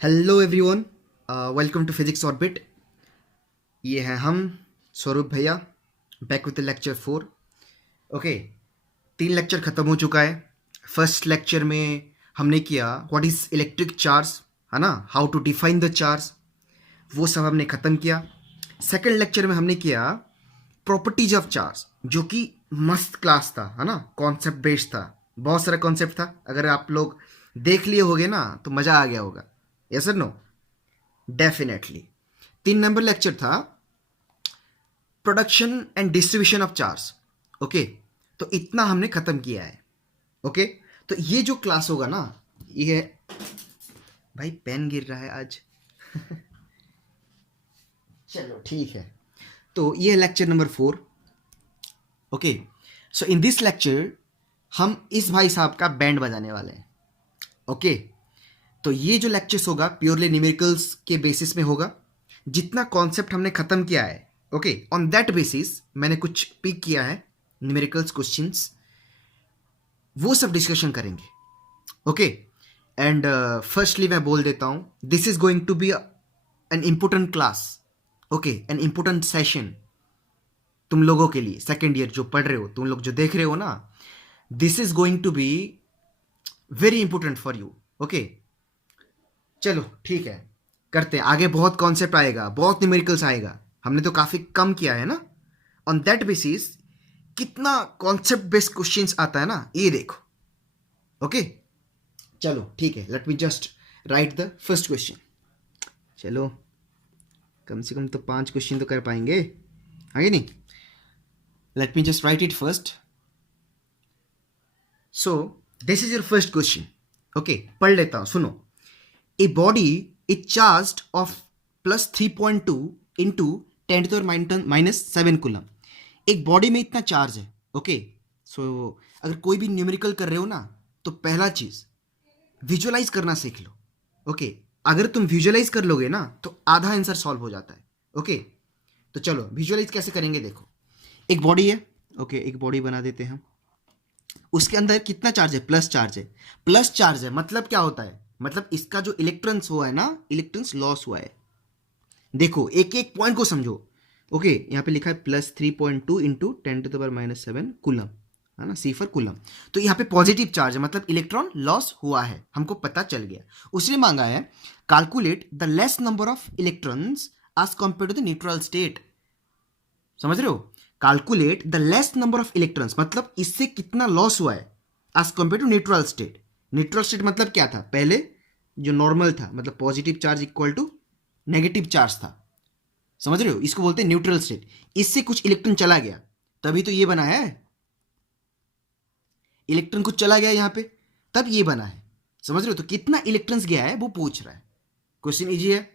Hello everyone, welcome to physics orbit. ये है हम स्वरूप भैया, back with lecture 4। Okay, 3 lecture ख़त्म हो चुका है। फर्स्ट लेक्चर में हमने किया व्हाट इज़ इलेक्ट्रिक चार्ज, है ना, how to define the charge, वो सब हमने ख़त्म किया। सेकंड लेक्चर में हमने किया प्रॉपर्टीज ऑफ चार्ज, जो कि मस्त क्लास था, है ना, कॉन्सेप्ट बेस्ड था। बहुत सारा कॉन्सेप्ट था, अगर आप लोग देख लिए होगे ना तो मज़ा आ गया होगा। यस और नो? डेफिनेटली। 3 नंबर लेक्चर था production and distribution of charge. Okay, तो इतना हमने खत्म किया है। ओके, तो ये जो क्लास होगा ना, ये भाई पेन गिर रहा है आज। चलो ठीक है, तो ये है lecture number 4। Okay, so in this lecture हम इस भाई साहब का बैंड बजाने वाले हैं। ओके, तो ये जो लेक्चर्स होगा प्योरली न्यूमेरिकल्स के बेसिस में होगा। जितना कॉन्सेप्ट हमने खत्म किया है, ओके, ऑन दैट बेसिस मैंने कुछ पिक किया है न्यूमेरिकल्स क्वेश्चंस, वो सब डिस्कशन करेंगे। ओके, एंड फर्स्टली मैं बोल देता हूँ, this is going to be an important class. Okay, an important session तुम लोगों के लिए, सेकेंड ईयर जो पढ़ रहे हो, तुम लोग जो देख रहे हो ना, this is going to be very important for you. Okay, चलो ठीक है, करते हैं आगे। बहुत कॉन्सेप्ट आएगा, बहुत न्यूमेरिकल्स आएगा, हमने तो काफ़ी कम किया है ना। ऑन दैट बेसिस कितना कॉन्सेप्ट बेस्ड क्वेश्चंस आता है ना, ये देखो। ओके, चलो ठीक है, late me just right the first question. चलो, कम से कम तो 5 क्वेश्चन तो कर पाएंगे, आगे नहीं। Late me just right it first. So this is your first question. Okay, पढ़ लेता हूँ, सुनो। A body is charged of +3.2 into 10 to the minus 7 coulomb. एक बॉडी में इतना चार्ज है। ओके, सो अगर कोई भी न्यूमेरिकल कर रहे हो ना, तो पहला चीज विजुअलाइज करना सीख लो। ओके, अगर तुम विजुअलाइज कर लोगे ना तो आधा आंसर सॉल्व हो जाता है। ओके, तो चलो विजुअलाइज कैसे करेंगे, देखो। एक बॉडी है। ओके, एक बॉडी बना देते हैं हम। उसके अंदर कितना चार्ज है? प्लस चार्ज है। प्लस चार्ज है मतलब क्या होता है? मतलब इसका जो इलेक्ट्रॉन्स हुआ है ना, इलेक्ट्रॉन्स लॉस हुआ है। देखो, एक एक पॉइंट को समझो। ओके, यहाँ पे लिखा है +3.2 इंटू 10⁻⁷ कूलम, है ना, सी फॉर कूलम। तो यहाँ पे पॉजिटिव चार्ज है, मतलब इलेक्ट्रॉन लॉस हुआ है, हमको पता चल गया। उसने मांगा है calculate the less number of electrons as compare to the neutral state. समझ रहे हो? Calculate the less number of electrons, मतलब इससे कितना लॉस हुआ है as compare to neutral state. Neutral state मतलब क्या था? पहले जो नॉर्मल था, मतलब positive charge equal to negative charge था। समझ रहे हो? इसको बोलते हैं न्यूट्रल स्टेट। इससे कुछ इलेक्ट्रॉन चला गया, तभी तो ये बना है। इलेक्ट्रॉन कुछ चला गया यहाँ पे, तब ये बना है। समझ रहे हो? तो कितना इलेक्ट्रॉन्स गया है वो पूछ रहा है। क्वेश्चन इजी है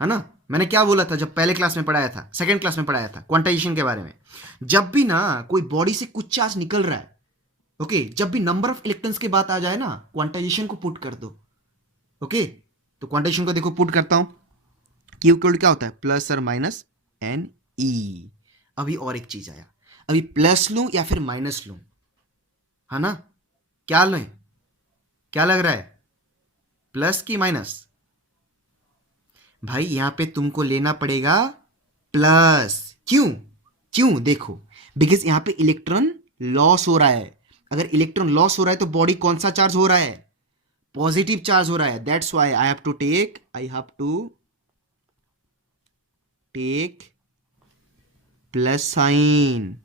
ना? मैंने क्या बोला था जब पहले क्लास में पढ़ाया था, सेकंड क्लास में पढ़ाया था क्वांटाइजेशन के बारे में। जब भी ना कोई बॉडी से कुछ चार्ज निकल रहा है, ओके, जब भी नंबर ऑफ इलेक्ट्रॉन्स की बात आ जाए ना, क्वांटाइजेशन को पुट कर दो। ओके, तो क्वांटाइजेशन को देखो, पुट करता हूं। क्यू इक्वल क्या होता है? प्लस और माइनस एन ई। अभी और एक चीज आया, अभी प्लस लूं या फिर माइनस लूं, है ना? क्या लें? क्या लग रहा है, प्लस की माइनस? भाई यहां पे तुमको लेना पड़ेगा प्लस। क्यों? क्यों? देखो, बिकॉज यहां पे इलेक्ट्रॉन लॉस हो रहा है। अगर इलेक्ट्रॉन लॉस हो रहा है तो बॉडी कौन सा चार्ज हो रहा है? पॉजिटिव चार्ज हो रहा है। That's why I have to take plus sign,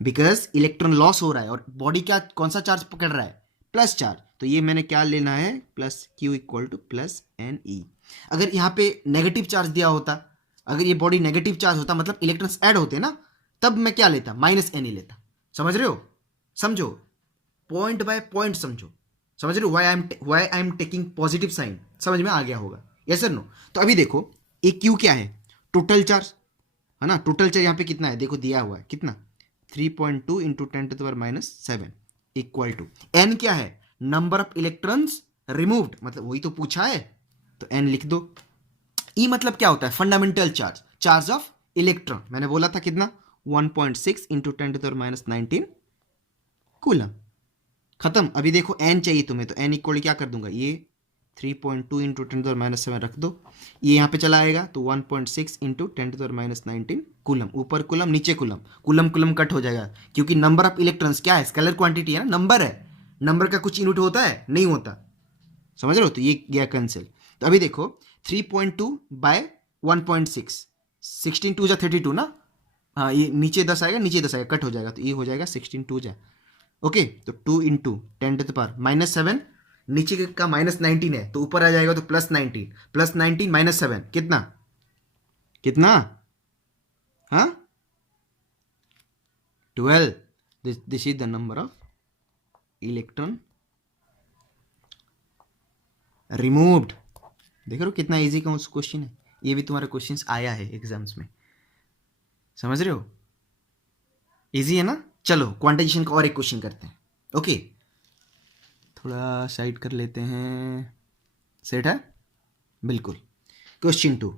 because electron loss हो रहा है और बॉडी क्या, कौन सा चार्ज पकड़ रहा है? Plus charge. तो ये मैंने क्या लेना है? Plus q equal to plus n e. अगर यहाँ पे नेगेटिव चार्ज दिया होता, अगर ये बॉडी नेगेटिव चार्ज होता, मतलब इलेक्ट्रॉन्स ऐड होते ना, तब मैं क्या लेता? माइनस एन ई लेता। समझ रहे हो? समझो, पॉइंट बाय पॉइंट समझो। समझ रहे हो? Why I am taking positive sign. समझ में आ गया होगा? Yes sir, no? तो अभी देखो, एक क्यू क्या है? टोटल चार्ज, है ना? टोटल चार्ज यहाँ पे कितना है? देखो दिया हुआ है कितना, 3.2 इंटू 10⁻⁷ इक्वल टू एन क्या है? नंबर ऑफ इलेक्ट्रॉन्स रिमूव्ड, मतलब वही तो पूछा है, तो एन लिख दो। ई मतलब क्या होता है? Fundamental charge, charge of electron. मैंने बोला था कितना? 1.6 इंटू 10⁻⁹ कूलम। खत्म। अभी देखो एन चाहिए तुम्हें, तो एन इक्वल क्या कर दूंगा? ये 3.2 इंटू 10⁻⁻⁷ रख दो, ये यहाँ पे चला आएगा तो 1.6 इंटू 10⁻⁹ कूलम, ऊपर कूलम नीचे कूलम, कूलम कूलम कट हो जाएगा क्योंकि नंबर ऑफ इलेक्ट्रॉन्स क्या है, स्केलर क्वांटिटी है ना, नंबर है, नंबर का कुछ यूनिट होता है, नहीं होता, समझ रहे हो, तो ये गया कैंसिल। तो अभी देखो 3.2 बाय 1.6, 16 2 जा 32 ना, हाँ ये नीचे 10 आएगा, नीचे 10 आएगा, कट हो जाएगा, तो ये हो जाएगा 16 2 जा, ओके। तो 2 इंटू 10⁻⁻⁷, नीचे का -19 है तो ऊपर आ जाएगा तो +19, +19 -7 कितना, कितना, हाँ 12, this is the number of electron removed. देख रहे हो कितना इजी का क्वेश्चन है, ये भी तुम्हारे क्वेश्चंस आया है एग्जाम्स में, समझ रहे हो, इजी है ना। चलो क्वांटाइजेशन का और एक क्वेश्चन करते हैं, ओके थोड़ा साइड कर लेते हैं, सेट है बिल्कुल। क्वेश्चन 2,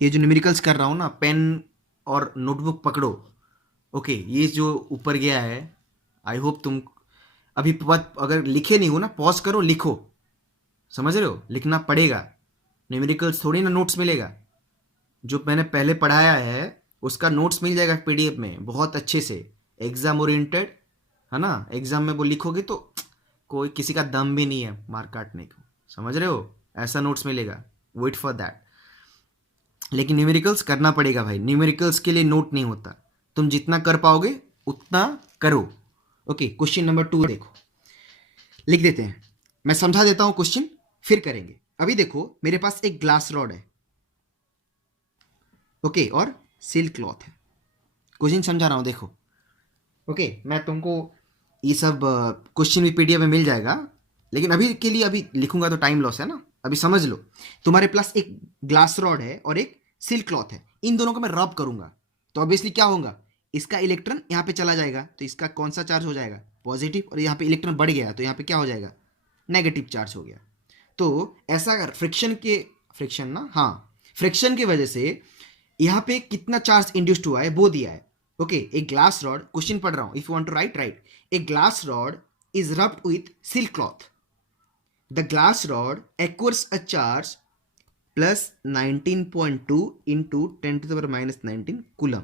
ये जो न्यूमेरिकल्स कर रहा हूं ना, पेन और नोटबुक पकड़ो, ओके ये जो ऊपर गया है, आई होप तुम अभी अगर लिखे नहीं हो ना, पॉज करो लिखो, समझ रहे हो, लिखना पड़ेगा, न्यूमेरिकल्स थोड़ी ना नोट्स मिलेगा, जो मैंने पहले पढ़ाया है उसका नोट्स मिल जाएगा पीडीएफ में बहुत अच्छे से, एग्जाम ओरिएंटेड है ना, एग्जाम में वो लिखोगे तो कोई किसी का दम भी नहीं है मार काटने को, समझ रहे हो, ऐसा नोट्स मिलेगा, वेट फॉर दैट। लेकिन न्यूमेरिकल्स करना पड़ेगा भाई, न्यूमेरिकल्स के लिए नोट नहीं होता, तुम जितना कर पाओगे उतना करो, ओके। क्वेश्चन नंबर 2 देखो, लिख देते हैं, मैं समझा देता हूं क्वेश्चन फिर करेंगे। अभी देखो मेरे पास एक ग्लास रॉड है, ओके और सिल्क क्लॉथ है, क्वेश्चन समझा रहा हूं देखो, ओके मैं तुमको ये सब क्वेश्चन भी पीडीएफ में मिल जाएगा, लेकिन अभी के लिए अभी लिखूंगा तो टाइम लॉस है ना, अभी समझ लो। तुम्हारे पास एक ग्लास रॉड है और एक सिल्क क्लॉथ है, इन दोनों को मैं रब करूंगा तो ऑब्वियसली क्या होगा, इसका इलेक्ट्रॉन यहाँ पे चला जाएगा तो इसका कौन सा चार्ज हो जाएगा, पॉजिटिव, और यहाँ पे इलेक्ट्रॉन बढ़ गया तो यहाँ पे क्या हो जाएगा, नेगेटिव चार्ज हो गया। तो ऐसा अगर फ्रिक्शन ना, हाँ फ्रिक्शन की वजह से यहाँ पे कितना चार्ज इंड्यूस्ड हुआ है वो दिया है, okay. A glass rod, question पढ़ रहा हूं, if you want to write, a glass rod is rubbed with silk cloth, the glass rod acquires a charge +19.2 into 10⁻⁻⁹ coulomb,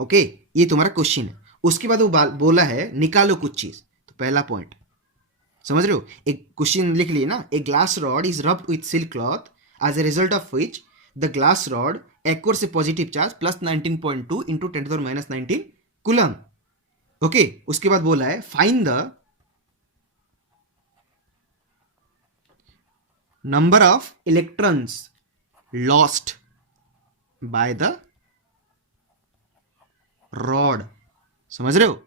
okay ये तुम्हारा क्वेश्चन है। उसके बाद वो बोला है निकालो कुछ चीज, तो पहला पॉइंट समझ रहे हो, एक क्वेश्चन लिख लिए ना, a glass rod is rubbed with silk cloth as a result of which the glass rod acquires a positive charge +19.2 into 10⁻⁹ coulomb, okay. उसके बाद बोला है find the number of electrons lost by the rod, समझ रहे हो,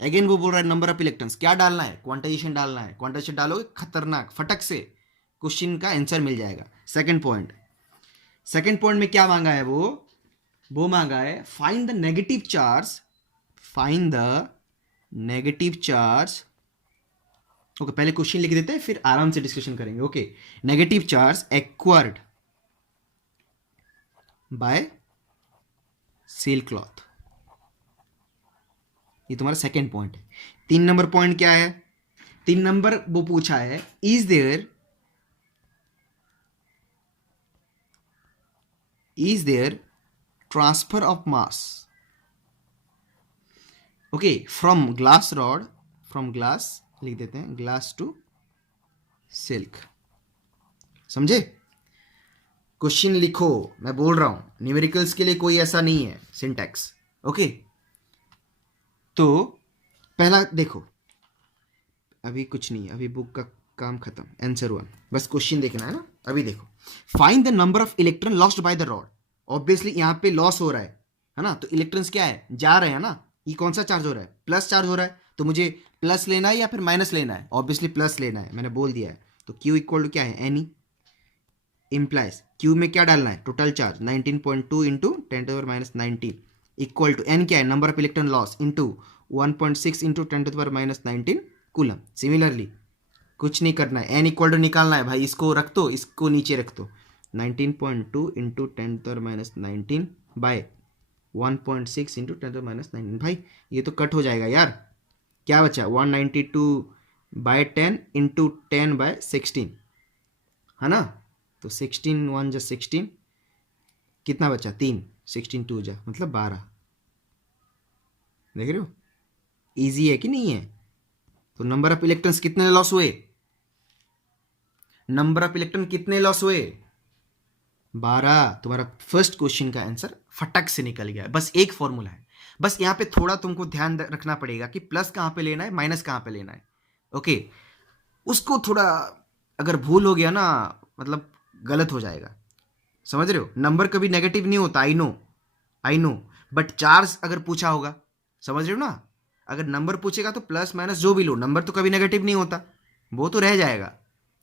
again वो बोल रहा है नंबर ऑफ इलेक्ट्रॉन्स, क्या डालना है, क्वांटाइजेशन डालना है, क्वांटाइजेशन डालोगे खतरनाक फटक से क्वेश्चन का आंसर मिल जाएगा। सेकंड पॉइंट में क्या मांगा है, वो मांगा है find the negative charge, okay पहले क्वेश्चन लिख देते हैं फिर आराम से डिस्कशन करेंगे, okay. Negative charge acquired by silk cloth, ये तुम्हारा सेकंड पॉइंट है। 3 नंबर पॉइंट क्या है, 3 नंबर वो पूछा है is there transfer of mass, okay from glass लिख देते हैं ग्लास टू सिल्क, समझे। क्वेश्चन लिखो, मैं बोल रहा हूं न्यूमेरिकल्स के लिए कोई ऐसा नहीं है सिंटैक्स, ओके। तो पहला देखो, अभी कुछ नहीं है, अभी बुक का काम खत्म, आंसर 1 बस क्वेश्चन देखना है ना। अभी देखो find the number of electron lost by the rod, obviously यहां पे लॉस हो रहा है ना, तो इलेक्ट्रॉन्स क्या है, जा रहे हैं ना, ये कौन सा चार्ज हो रहा है, प्लस चार्ज हो रहा है, तो मुझे प्लस लेना है या फिर माइनस लेना है, ऑब्वियसली प्लस लेना है, मैंने बोल दिया है। तो Q इक्वल टू क्या है, एन इंप्लाइज Q में क्या डालना है, total charge 19.2 into 10⁻⁹ equal to n क्या है, number of electron loss into 1.6 into 10⁻⁹ coulomb. Similarly कुछ नहीं करना है, एन इक्वल टू निकालना है भाई, इसको रख दो, इसको नीचे रख दो, 19.2 इंटू 10⁻⁹ बाय 1.6 इंटू 10⁻⁹ भाई ये तो कट हो जाएगा यार, क्या बचा 192 बाय 10 इंटू 10 बाय 16, है ना। तो 16 1 जा 16, कितना बचा 3, 16 2 जा मतलब 12। देख रहे हो इजी है कि नहीं है। तो नंबर ऑफ इलेक्ट्रॉन्स कितने लॉस हुए, नंबर ऑफ इलेक्ट्रॉन कितने लॉस हुए 12। तुम्हारा फर्स्ट क्वेश्चन का आंसर फटक से निकल गया। बस एक फॉर्मूला है, बस यहाँ पे थोड़ा तुमको ध्यान रखना पड़ेगा कि प्लस कहाँ पे लेना है माइनस कहाँ पे लेना है। ओके, उसको थोड़ा अगर भूल हो गया ना मतलब गलत हो जाएगा, समझ रहे हो। नंबर कभी नेगेटिव नहीं होता, आई नो, बट चार्ज अगर पूछा होगा, समझ रहे हो ना, अगर नंबर पूछेगा तो प्लस माइनस जो भी लो, नंबर तो कभी नेगेटिव नहीं होता, वो तो रह जाएगा।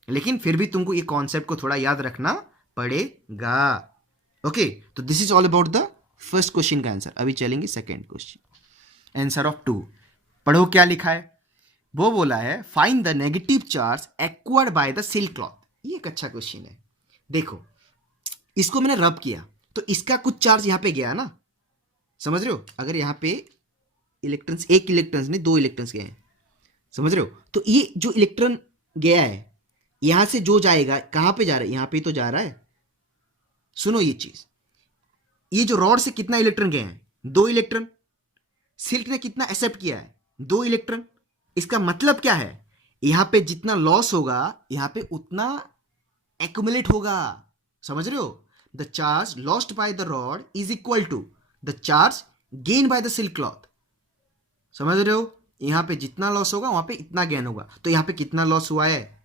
लेकिन फिर भी तुमको ये कॉन्सेप्ट को थोड़ा याद रखना पड़ेगा। ओके, तो this is all about the first question का आंसर। अभी चलेंगे सेकेंड क्वेश्चन, आंसर ऑफ 2। पढ़ो क्या लिखा है। वो बोला है find the negative charge acquired by the silk cloth. ये एक अच्छा क्वेश्चन है। देखो इसको मैंने रब किया तो इसका कुछ चार्ज यहां पे गया ना, समझ रहे हो। अगर यहां पे इलेक्ट्रॉन्स, एक इलेक्ट्रॉन्स नहीं 2 इलेक्ट्रॉन्स गए हैं, समझ रहे हो। तो ये जो इलेक्ट्रॉन गया है यहां से जो जाएगा कहां पे जा रहा है, यहां पे तो जा रहा है। सुनो ये चीज, ये जो रॉड से कितना इलेक्ट्रॉन गए हैं 2 इलेक्ट्रॉन, सिल्क ने कितना एक्सेप्ट किया है 2 इलेक्ट्रॉन। इसका मतलब क्या है, यहां पे जितना लॉस होगा यहां पे उतना एक्यूमुलेट होगा, समझ रहे हो। The charge lost by the rod is equal to the charge gain by the silk cloth, समझ रहे हो। यहां पे जितना लॉस होगा वहां पे इतना गेन होगा। तो यहां पे कितना लॉस हुआ है,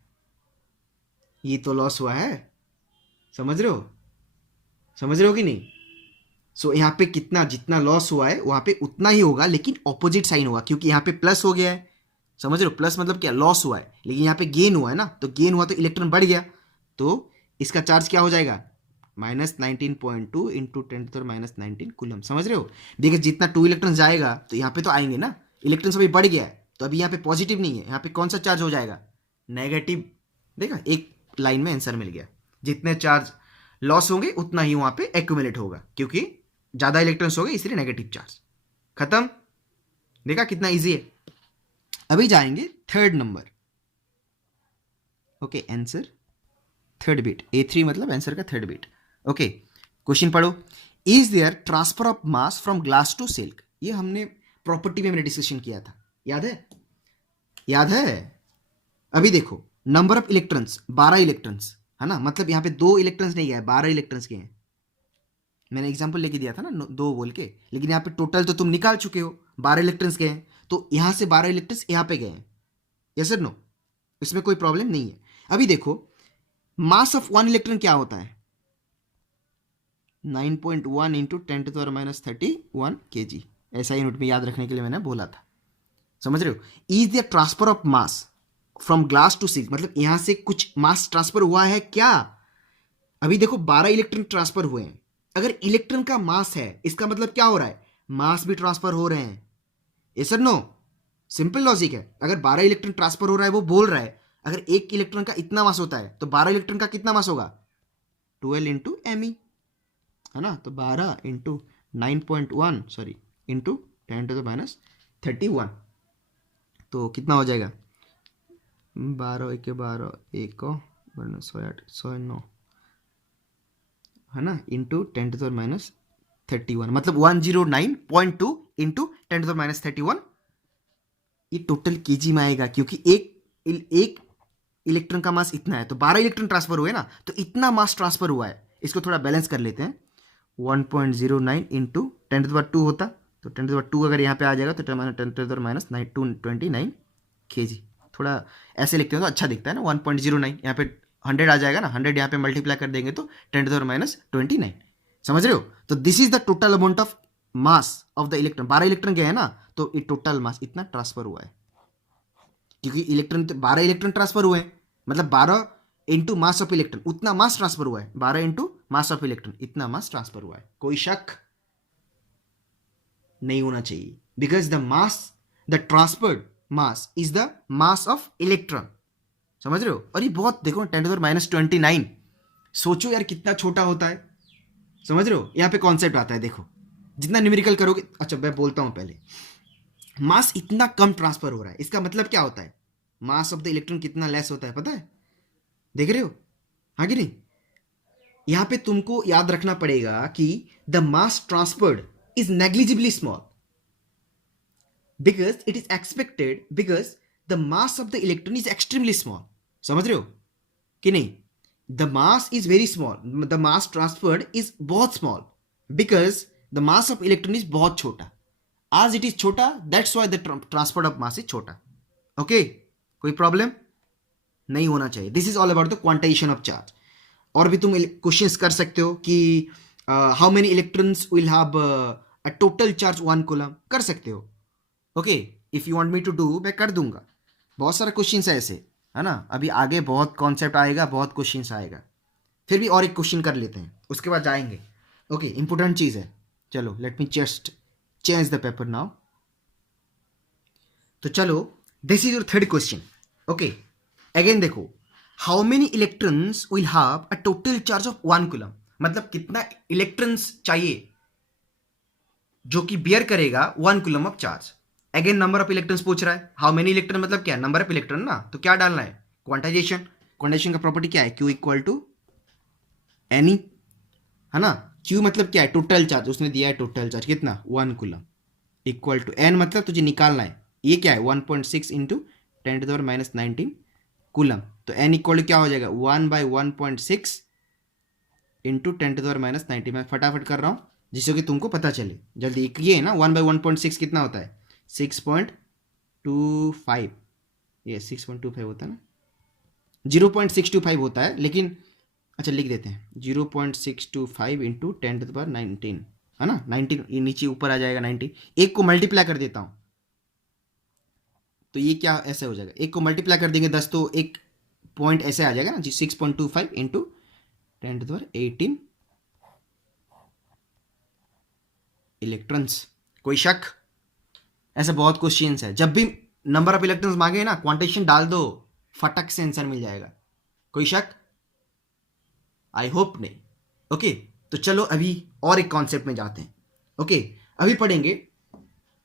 ये तो लॉस हुआ है, समझ रहे हो, समझ रहे हो कि नहीं। सो यहाँ पे कितना जितना लॉस हुआ है वहां पे उतना ही होगा, लेकिन ऑपोजिट साइन होगा क्योंकि यहाँ पे प्लस हो गया है, समझ रहे हो। प्लस मतलब क्या, लॉस हुआ है, लेकिन यहाँ पे गेन हुआ है ना, तो गेन हुआ तो इलेक्ट्रॉन बढ़ गया, तो इसका चार्ज क्या हो जाएगा -19.2 इंटू 10⁻19 कूलम, समझ रहे हो। देखिए जितना 2 इलेक्ट्रॉन जाएगा तो यहाँ पे तो आएंगे ना, इलेक्ट्रॉन अभी बढ़ गया है तो अभी यहाँ पे पॉजिटिव नहीं है, यहाँ पे कौन सा चार्ज हो जाएगा नेगेटिव। देखा एक लाइन में आंसर मिल गया। जितने चार्ज लॉस होंगे उतना ही वहां पे एक्यूमुलेट होगा, क्योंकि ज्यादा इलेक्ट्रॉन्स हो गए इसलिए नेगेटिव चार्ज। खत्म, देखा कितना इजी है। अभी जाएंगे third number. Okay, answer third bit A3 मतलब आंसर का थर्ड बिट। ओके, क्वेश्चन पढ़ो। Is there transfer of mass from glass to silk. ये हमने प्रॉपर्टी में हमने डिस्कशन किया था, याद है, याद है। अभी देखो नंबर ऑफ इलेक्ट्रॉन्स 12 इलेक्ट्रॉन्स है ना, मतलब यहाँ पे 2 इलेक्ट्रॉन्स नहीं गए 12 इलेक्ट्रॉन्स के हैं। मैंने एग्जांपल लेके दिया था ना 2 बोल के, लेकिन यहाँ पे टोटल तो तुम निकाल चुके हो 12 इलेक्ट्रॉन्स गए हैं, तो यहाँ से 12 इलेक्ट्रॉन्स यहाँ पे गए हैं, यस और नो, इसमें कोई प्रॉब्लम नहीं है। अभी देखो मास ऑफ 1 इलेक्ट्रॉन क्या होता है 9.1 इंटू 10⁻31 kg। ऐसा यूनिट में याद रखने के लिए मैंने बोला था, समझ रहे हो। Is the transfer of mass from glass to silk, मतलब यहां से कुछ मास ट्रांसफर हुआ है क्या। अभी देखो 12 इलेक्ट्रॉन ट्रांसफर हुए हैं, अगर इलेक्ट्रॉन का मास है इसका मतलब क्या हो रहा है, मास भी ट्रांसफर हो रहे हैं, यस और नो। सिंपल लॉजिक है, अगर 12 इलेक्ट्रॉन ट्रांसफर हो रहा है वो बोल रहा है अगर एक इलेक्ट्रॉन का इतना मास होता है तो 12 इलेक्ट्रॉन का कितना मास होगा 12 इंटू एम ई, है ना। तो 12 इंटू 9.1 सॉरी इंटू 10⁻31, तो कितना हो जाएगा 12 1 12 1 108 109, है ना, इंटू 10⁻31, मतलब 109.2 इंटू 10⁻31। ये टोटल केजी में आएगा क्योंकि एक इलेक्ट्रॉन का मास इतना है, तो 12 इलेक्ट्रॉन ट्रांसफर हुए ना, तो इतना मास ट्रांसफर हुआ है। इसको थोड़ा बैलेंस कर लेते हैं, 1.09 इंटू 10⁻2 होता, तो 10⁻2 अगर यहाँ पे आ जाएगा तो 10⁻29 kg। थोड़ा ऐसे लिखते हैं तो अच्छा दिखता है ना, 1.09 यहाँ पे 100 आ जाएगा ना, 100 यहाँ पे मल्टीप्लाई कर देंगे तो 10⁻29, समझ रहे हो। तो this is the total amount of mass of the electron. 12 electron गए हैं ना, तो ये टोटल मास इतना ट्रांसफर हुआ है, क्योंकि इलेक्ट्रॉन 12 इलेक्ट्रॉन ट्रांसफर हुए हैं, मतलब 12 इंटू मास ऑफ इलेक्ट्रॉन उतना मास ट्रांसफर हुआ है, 12 इंटू मास ऑफ इलेक्ट्रॉन इतना मास ट्रांसफर हुआ है। कोई शक नहीं होना चाहिए, because the mass, the transferred mass is the mass of electron, समझ रहे हो। और ये बहुत देखो 10⁻29, सोचो यार कितना छोटा होता है, समझ रहे हो। यहाँ पे कॉन्सेप्ट आता है, देखो जितना न्यूमेरिकल करोगे। अच्छा मैं बोलता हूं पहले, मास इतना कम ट्रांसफर हो रहा है, इसका मतलब क्या होता है, मास ऑफ द इलेक्ट्रॉन कितना लेस होता है पता है? देख रहे हो, हाँ कि नहीं? यहां पे तुमको याद रखना पड़ेगा कि the mass transferred is negligibly small because it is expected, because the mass of the electron is extremely small. समझ रहे हो कि नहीं? The mass is very small, the mass transferred is बहुत small because the mass of electron is बहुत छोटा। आज it is छोटा, that's why the transfer of mass is छोटा। ओके, कोई प्रॉब्लम नहीं होना चाहिए। This is all about the quantization of charge. और भी तुम क्वेश्चंस कर सकते हो कि how many electrons will have a total charge 1 coulomb, कर सकते हो। Okay, if you want me to do, मैं कर दूंगा। बहुत सारे क्वेश्चंस है ऐसे, है ना? अभी आगे बहुत कॉन्सेप्ट आएगा, बहुत क्वेश्चंस आएगा। फिर भी और एक क्वेश्चन कर लेते हैं, उसके बाद जाएंगे। ओके, इंपॉर्टेंट चीज़ है। चलो, let me just change the paper now. तो चलो, this is your third question. Okay, again देखो, how many electrons will have a total charge of 1 coulomb, मतलब कितना इलेक्ट्रॉन्स चाहिए जो कि बियर करेगा 1 coulomb of charge. Again number of electrons पूछ रहा है। हाउ मेनी इलेक्ट्रॉन मतलब क्या? नंबर ऑफ इलेक्ट्रॉन ना, तो क्या डालना है? क्वांटाइजेशन। क्वांटाइजेशन का प्रॉपर्टी क्या है? क्यू इक्वल टू एनी, है ना? क्यू मतलब क्या है? टोटल चार्ज, उसने दिया है टोटल चार्ज कितना? 1 कूलम, इक्वल टू एन मतलब तुझे निकालना है, ये क्या है? 1.6 इंटू 10⁻⁹ कूलम। तो एन इक्वल टू क्या हो जाएगा? 1/1.6 इंटू 10⁻⁹। मैं फटाफट कर रहा हूँ जिससे कि तुमको पता चले जल्दी। ये है ना 1/1.6 कितना होता है? 6.25, ये 6.25 होता है ना, 0.625 होता है, लेकिन अच्छा लिख देते हैं 0.625 इंटू 10⁻⁹, है ना? 19 ये नीचे ऊपर आ जाएगा 19। एक को मल्टीप्लाई कर देता हूँ तो ये क्या ऐसे हो जाएगा? एक को मल्टीप्लाई कर देंगे 10 तो एक पॉइंट ऐसे आ जाएगा ना जी, 6.25 इंटू 10⁻18 इलेक्ट्रॉन्स। कोई शक? ऐसे बहुत क्वेश्चंस है, जब भी नंबर ऑफ इलेक्ट्रॉन्स मांगे ना, क्वांटिटेशन डाल दो, फटक से आंसर मिल जाएगा। कोई शक? आई होप नहीं। ओके, तो चलो अभी और एक कॉन्सेप्ट में जाते हैं। ओके, अभी पढ़ेंगे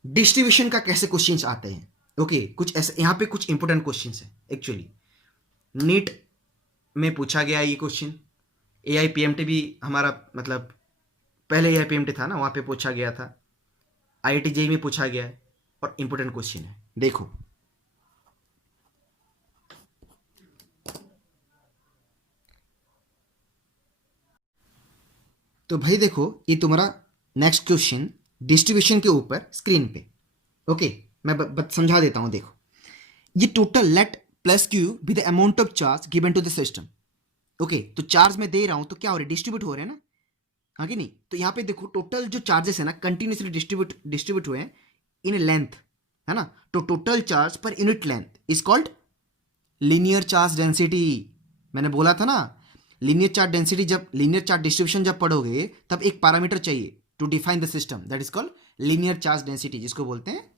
डिस्ट्रीब्यूशन का कैसे क्वेश्चंस आते हैं। ओके, कुछ ऐसे यहाँ पे कुछ इंपॉर्टेंट क्वेश्चंस है एक्चुअली, नीट में पूछा गया ये क्वेश्चन। AIPMT भी हमारा मतलब पहले AIPMT था ना, वहाँ पे पूछा गया था। IIT JEE में पूछा गया है और इंपॉर्टेंट क्वेश्चन है। देखो, तो भाई देखो, ये तुम्हारा नेक्स्ट क्वेश्चन डिस्ट्रीब्यूशन के ऊपर स्क्रीन पे। ओके, मैं समझा देता हूँ। देखो, ये total let plus q be the amount of charge given to the system. Okay, तो चार्ज मैं दे रहा हूं तो क्या हो रहा है? डिस्ट्रीब्यूट हो रहे हैं ना, हाँ कि नहीं? तो यहाँ पे देखो, टोटल जो चार्जेस है ना, कंटिन्यूसली डिस्ट्रीब्यूट हुए हैं इन लेंथ, है ना? तो total charge per unit length is called linear charge density. मैंने बोला था ना, लीनियर चार्ज डेंसिटी, जब लीनियर चार्ज डिस्ट्रीब्यूशन जब पढ़ोगे तब एक पैरामीटर चाहिए to define the system, that is called linear charge density, जिसको बोलते हैं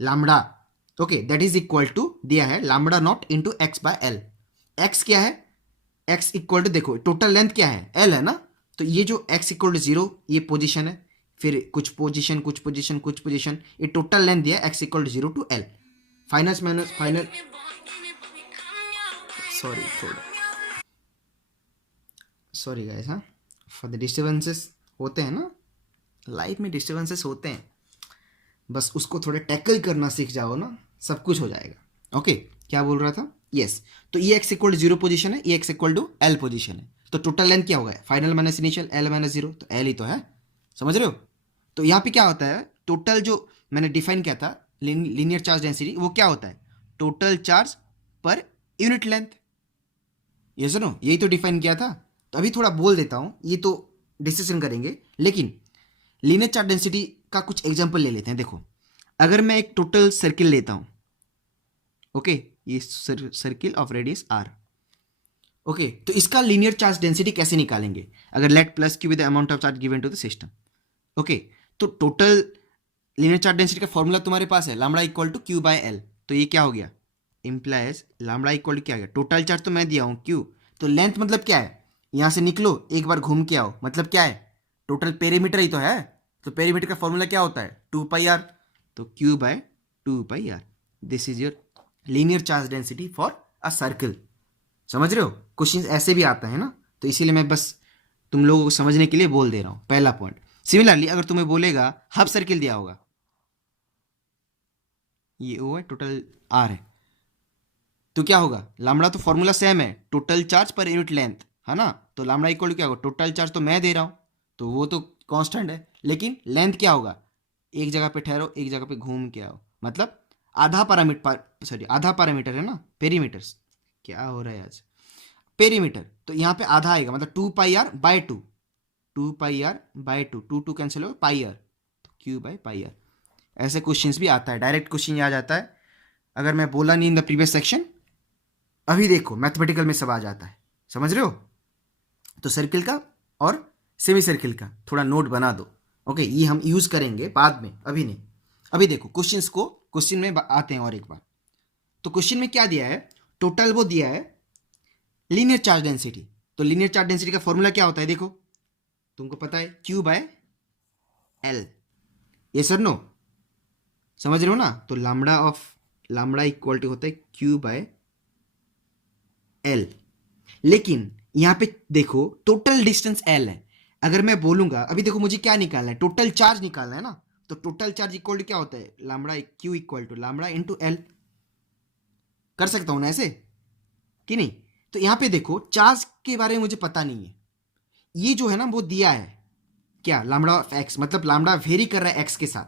lambda. Okay, that is equal to दिया है lambda naught into x/L। X क्या है? x इक्वल टू, देखो टोटल लेंथ क्या है? L है ना, तो ये जो x इक्वल टू 0 ये पोजीशन है, फिर कुछ पोजीशन कुछ पोजीशन कुछ पोजीशन, ये टोटल लेंथ दिया है x equal to 0 to L। Final sorry guys, हाँ, फॉर द डिस्टर्बेंसेस होते हैं ना लाइफ में, डिस्टर्बेंसेस होते हैं, बस उसको थोड़ा टैकल करना सीख जाओ ना, सब कुछ हो जाएगा। ओके, क्या बोल रहा था? यस, तो ये x इक्वल टू 0 पोजिशन है, ये x equal to L position है, तो टोटल लेंथ क्या होगा? Final minus initial, L minus 0, तो L ही तो है। समझ रहे हो? तो यहाँ पे क्या होता है? टोटल जो मैंने डिफाइन किया था लीनियर चार्ज डेंसिटी, वो क्या होता है? Total charge per unit length. ये सुनो, यही तो डिफाइन किया था। तो अभी थोड़ा बोल देता हूँ, ये तो डिस्कशन करेंगे, लेकिन लीनियर चार्ज डेंसिटी का कुछ एग्जांपल ले लेते हैं। देखो, अगर मैं एक टोटल सर्किल लेता हूं, ओके, ये circle of radius r, okay, तो इसका लीनियर चार्ज डेंसिटी कैसे निकालेंगे? अगर let plus q with the amount of charge given to the system. Okay, तो टोटल लीनियर चार्ज डेंसिटी का फॉर्मूला तुम्हारे पास है, लैम्बडा इक्वल टू q/L। तो ये क्या हो गया? इंप्लाइज लैम्बडा इक्वल टू क्या हो गया? टोटल चार्ज तो मैं दिया हूं q, तो लेंथ मतलब क्या है? यहां से निकलो, एक बार घूम के आओ, मतलब क्या है? टोटल पेरीमीटर ही तो है। तो पेरीमीटर का फॉर्मूला क्या होता है? 2πr, तो q/2πr, this is your linear charge density for a circle. समझ रहे हो, क्वेश्चन ऐसे भी आता है ना, तो इसीलिए मैं बस तुम लोगों को समझने के लिए बोल दे रहा हूं पहला पॉइंट। सिमिलरली अगर तुम्हें बोलेगा हाफ सर्किल दिया होगा, ये ओ है, टोटल आर है, तो क्या होगा, लामड़ा तो फॉर्मूला सेम है, total charge per unit length है ना, तो लामड़ा इक्वल टू क्या होगा, टोटल चार्ज तो मैं दे रहा हूं तो वो तो कांस्टेंट है, लेकिन लेंथ क्या होगा, एक जगह पे ठहरो एक जगह पे घूम के आओ, मतलब आधा पैरामीटर, सॉरी आधा पैरामीटर है ना, पेरीमीटर्स, क्या हो रहा है आज, पेरीमीटर, तो यहाँ पे आधा आएगा, मतलब 2 pi R by 2, 2 pi R by 2, 2 cancel हो पाई आर, तो Q/पाई आर। ऐसे क्वेश्चंस भी आता है, डायरेक्ट क्वेश्चन आ जाता है, अगर मैं बोला नहीं इन द प्रीवियस सेक्शन, अभी देखो मैथमेटिकल में सब आ जाता है, समझ रहे हो। तो सर्किल का और सेमी सर्किल का थोड़ा नोट बना दो, ओके, ये हम यूज करेंगे बाद में, अभी नहीं। अभी देखो क्वेश्चंस को, क्वेश्चन में आते हैं और एक बार। तो क्वेश्चन में क्या दिया है, टोटल वो दिया है लीनियर चार्ज डेंसिटी, तो लीनियर चार्ज डेंसिटी का फॉर्मूला क्या होता है, देखो तुमको पता है Q/L, ये सर नो, समझ रहे हो ना, तो लामड़ा इक्वल टू होता है Q/L, लेकिन यहां पे देखो टोटल डिस्टेंस L है, अगर मैं बोलूंगा, अभी देखो मुझे क्या निकालना है, टोटल चार्ज निकालना है ना, तो टोटल चार्ज इक्वल टू क्या होता है, lambda Q equal to lambda into L, कर सकता हूं ना ऐसे कि नहीं। तो यहां पे देखो चार्ज के बारे में मुझे पता नहीं है, ये जो है ना वो दिया है क्या, लामड़ा ऑफ एक्स, मतलब लामड़ा वेरी कर रहा है एक्स के साथ,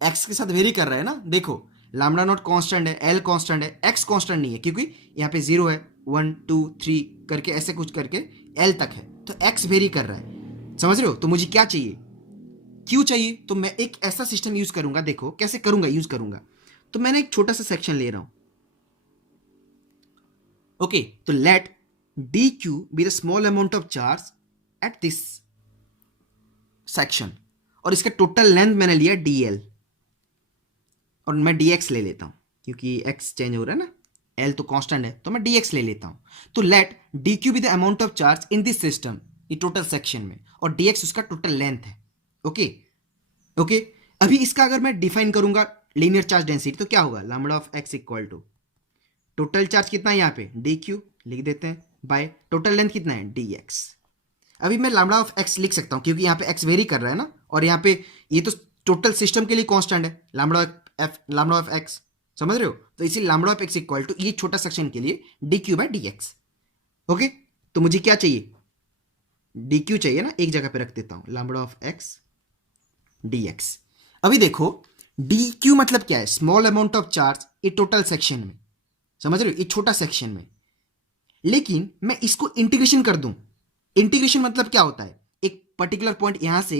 एक्स के साथ वेरी कर रहा है ना, देखो लामड़ा नॉट कांस्टेंट है, एल कांस्टेंट है, एक्स कांस्टेंट नहीं है, क्योंकि यहाँ पे 0 है, 1 2 3 करके ऐसे कुछ करके एल तक है, तो एक्स वेरी कर रहा है, समझ रहे हो। तो मुझे क्या चाहिए, क्यू चाहिए, तो मैं एक ऐसा सिस्टम यूज करूंगा, देखो कैसे करूंगा, यूज करूंगा, तो मैंने एक छोटा सा सेक्शन ले रहा हूं, ओके, तो let d q be the small amount of charge at this section, और इसका टोटल लेंथ मैंने लिया dl, और मैं dx ले लेता हूं क्योंकि x चेंज हो रहा है ना, l तो कांस्टेंट है, तो मैं dx ले लेता हूं। तो let dq be the amount of charge in this system, ये टोटल सेक्शन में, और dx उसका टोटल लेंथ है, ओके ओके। अभी इसका अगर मैं डिफाइन करूंगा लीनियर चार्ज डेंसिटी, तो क्या होगा, lambda of x equal to total charge कितना है यहाँ पे dq लिख देते हैं, बाय टोटल लेंथ कितना है dx। अभी मैं लामड़ा ऑफ x लिख सकता हूं क्योंकि यहाँ पे x वेरी कर रहा है ना, और यहाँ पे ये तो टोटल सिस्टम के लिए कांस्टेंट है, लामड़ा ऑफ x, समझ रहे हो, तो इसी lambda of x equal to ये छोटा सेक्शन के लिए dq/dx, ओके। तो मुझे क्या चाहिए, dq चाहिए ना, एक जगह पे रख देता हूं, लामड़ा ऑफ x dx। अभी देखो dq मतलब क्या है, स्मॉल अमाउंट ऑफ चार्ज ये टोटल सेक्शन में, समझ रहे हो, ये छोटा सेक्शन में, लेकिन मैं इसको इंटीग्रेशन कर दूं, इंटीग्रेशन मतलब क्या होता है, एक पर्टिकुलर पॉइंट यहां से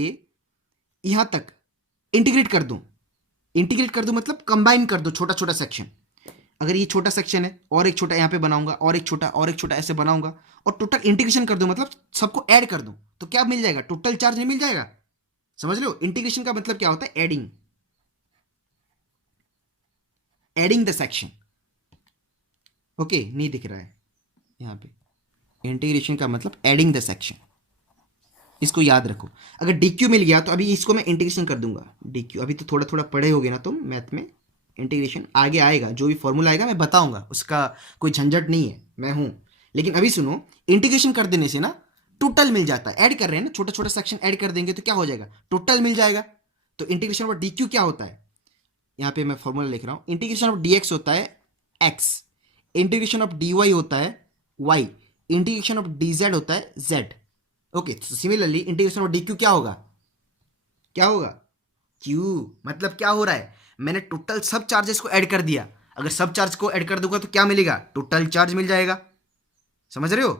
यहां तक इंटीग्रेट कर दूं, इंटीग्रेट कर दूं मतलब कंबाइन कर दो छोटा छोटा सेक्शन, अगर ये छोटा सेक्शन है और एक छोटा यहां पे बनाऊंगा और एक छोटा ऐसे बनाऊंगा, और टोटल इंटीग्रेशन कर दूं मतलब सबको ऐड कर दूं, तो क्या मिल जाएगा, टोटल चार्ज नहीं मिल जाएगा, समझ लो। इंटीग्रेशन का मतलब क्या होता है, adding, adding the section, okay, नहीं दिख रहा है यहां पे, इंटीग्रेशन का मतलब एडिंग द सेक्शन, इसको याद रखो। अगर dq मिल गया तो अभी इसको मैं इंटीग्रेशन कर दूंगा dq, अभी तो थोड़ा थोड़ा पढ़े होगे ना तुम मैथ में, इंटीग्रेशन आगे आएगा, जो भी फॉर्मूला आएगा मैं बताऊंगा, उसका कोई झंझट नहीं है, मैं हूं। लेकिन अभी सुनो, इंटीग्रेशन कर देने से ना टोटल मिल जाता है, ऐड कर रहे हैं ना, छोटा छोटा सेक्शन ऐड कर देंगे तो क्या हो जाएगा, टोटल मिल जाएगा। तो इंटीग्रेशन ऑफ dq क्या होता है, यहाँ पे मैं फॉर्मूला लिख रहा हूं, इंटीग्रेशन ऑफ dx होता है x, इंटीग्रेशन ऑफ dy होता है y, इंटीग्रेशन ऑफ dz होता है z, ओके। तो सिमिलरली इंटीग्रेशन ऑफ dq क्या होगा, क्या होगा, q, मतलब क्या हो रहा है, मैंने टोटल सब चार्जेस को ऐड कर दिया, अगर सब चार्ज को ऐड कर दूंगा तो क्या मिलेगा, टोटल चार्ज मिल जाएगा, समझ रहे हो।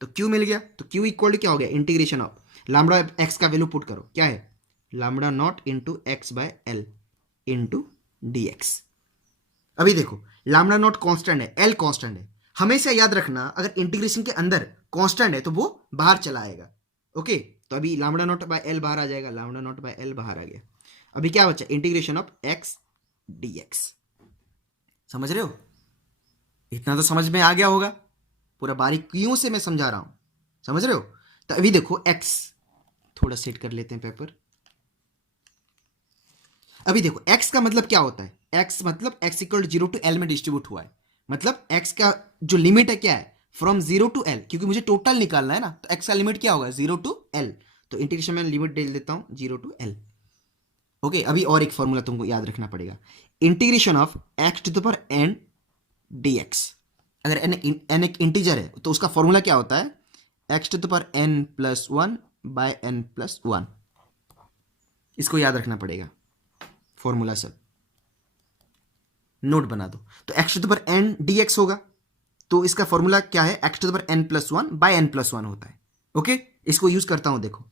तो q मिल गया, तो q इक्वल टू क्या हो गया, इंटीग्रेशन ऑफ लामड़ा x का वैल्यू पुट करो, क्या है, lambda not into x/l into dx। अभी देखो लामड़ा नॉट कांस्टेंट है, l कांस्टेंट है, हमेशा याद रखना अगर इंटीग्रेशन के अंदर कांस्टेंट है तो वो बाहर चला आएगा, ओके। तो अभी लामड़ा नॉट बाय एल बाहर आ जाएगा, लामड़ा नॉट बाय एल बाहर आ गया, अभी क्या बचा, इंटीग्रेशन ऑफ x dx, समझ रहे हो, इतना तो समझ में आ गया होगा, पूरा बारीकियों से मैं समझा रहा हूं, समझ रहे हो। तो अभी देखो x, थोड़ा सेट कर लेते हैं पेपर, अभी देखो x का मतलब क्या होता है, एक्स मतलब x equal to 0 to l में डिस्ट्रीब्यूट हुआ है, मतलब एक्स का जो लिमिट है क्या है, फ्रॉम 0 टू एल, क्योंकि मुझे टोटल निकालना है ना, तो एक्स का लिमिट क्या होगा 0 टू एल, तो इंटीग्रेशन में लिमिट दे देता हूं 0 टू एल। ओके, अभी और एक फॉर्मूला तुमको याद रखना पड़ेगा, integration of x to the power N D x. अगर एन एक इंटीजर है तो उसका फॉर्मूला क्या होता है, x to the power N plus one by N plus one. इसको याद रखना पड़ेगा फॉर्मूला, सब नोट बना दो। तो x to the power N D x होगा, तो इसका फॉर्मूला क्या है, x to the power N plus one by N plus one होता है। ओके, इसको यूज करता हूं, देखो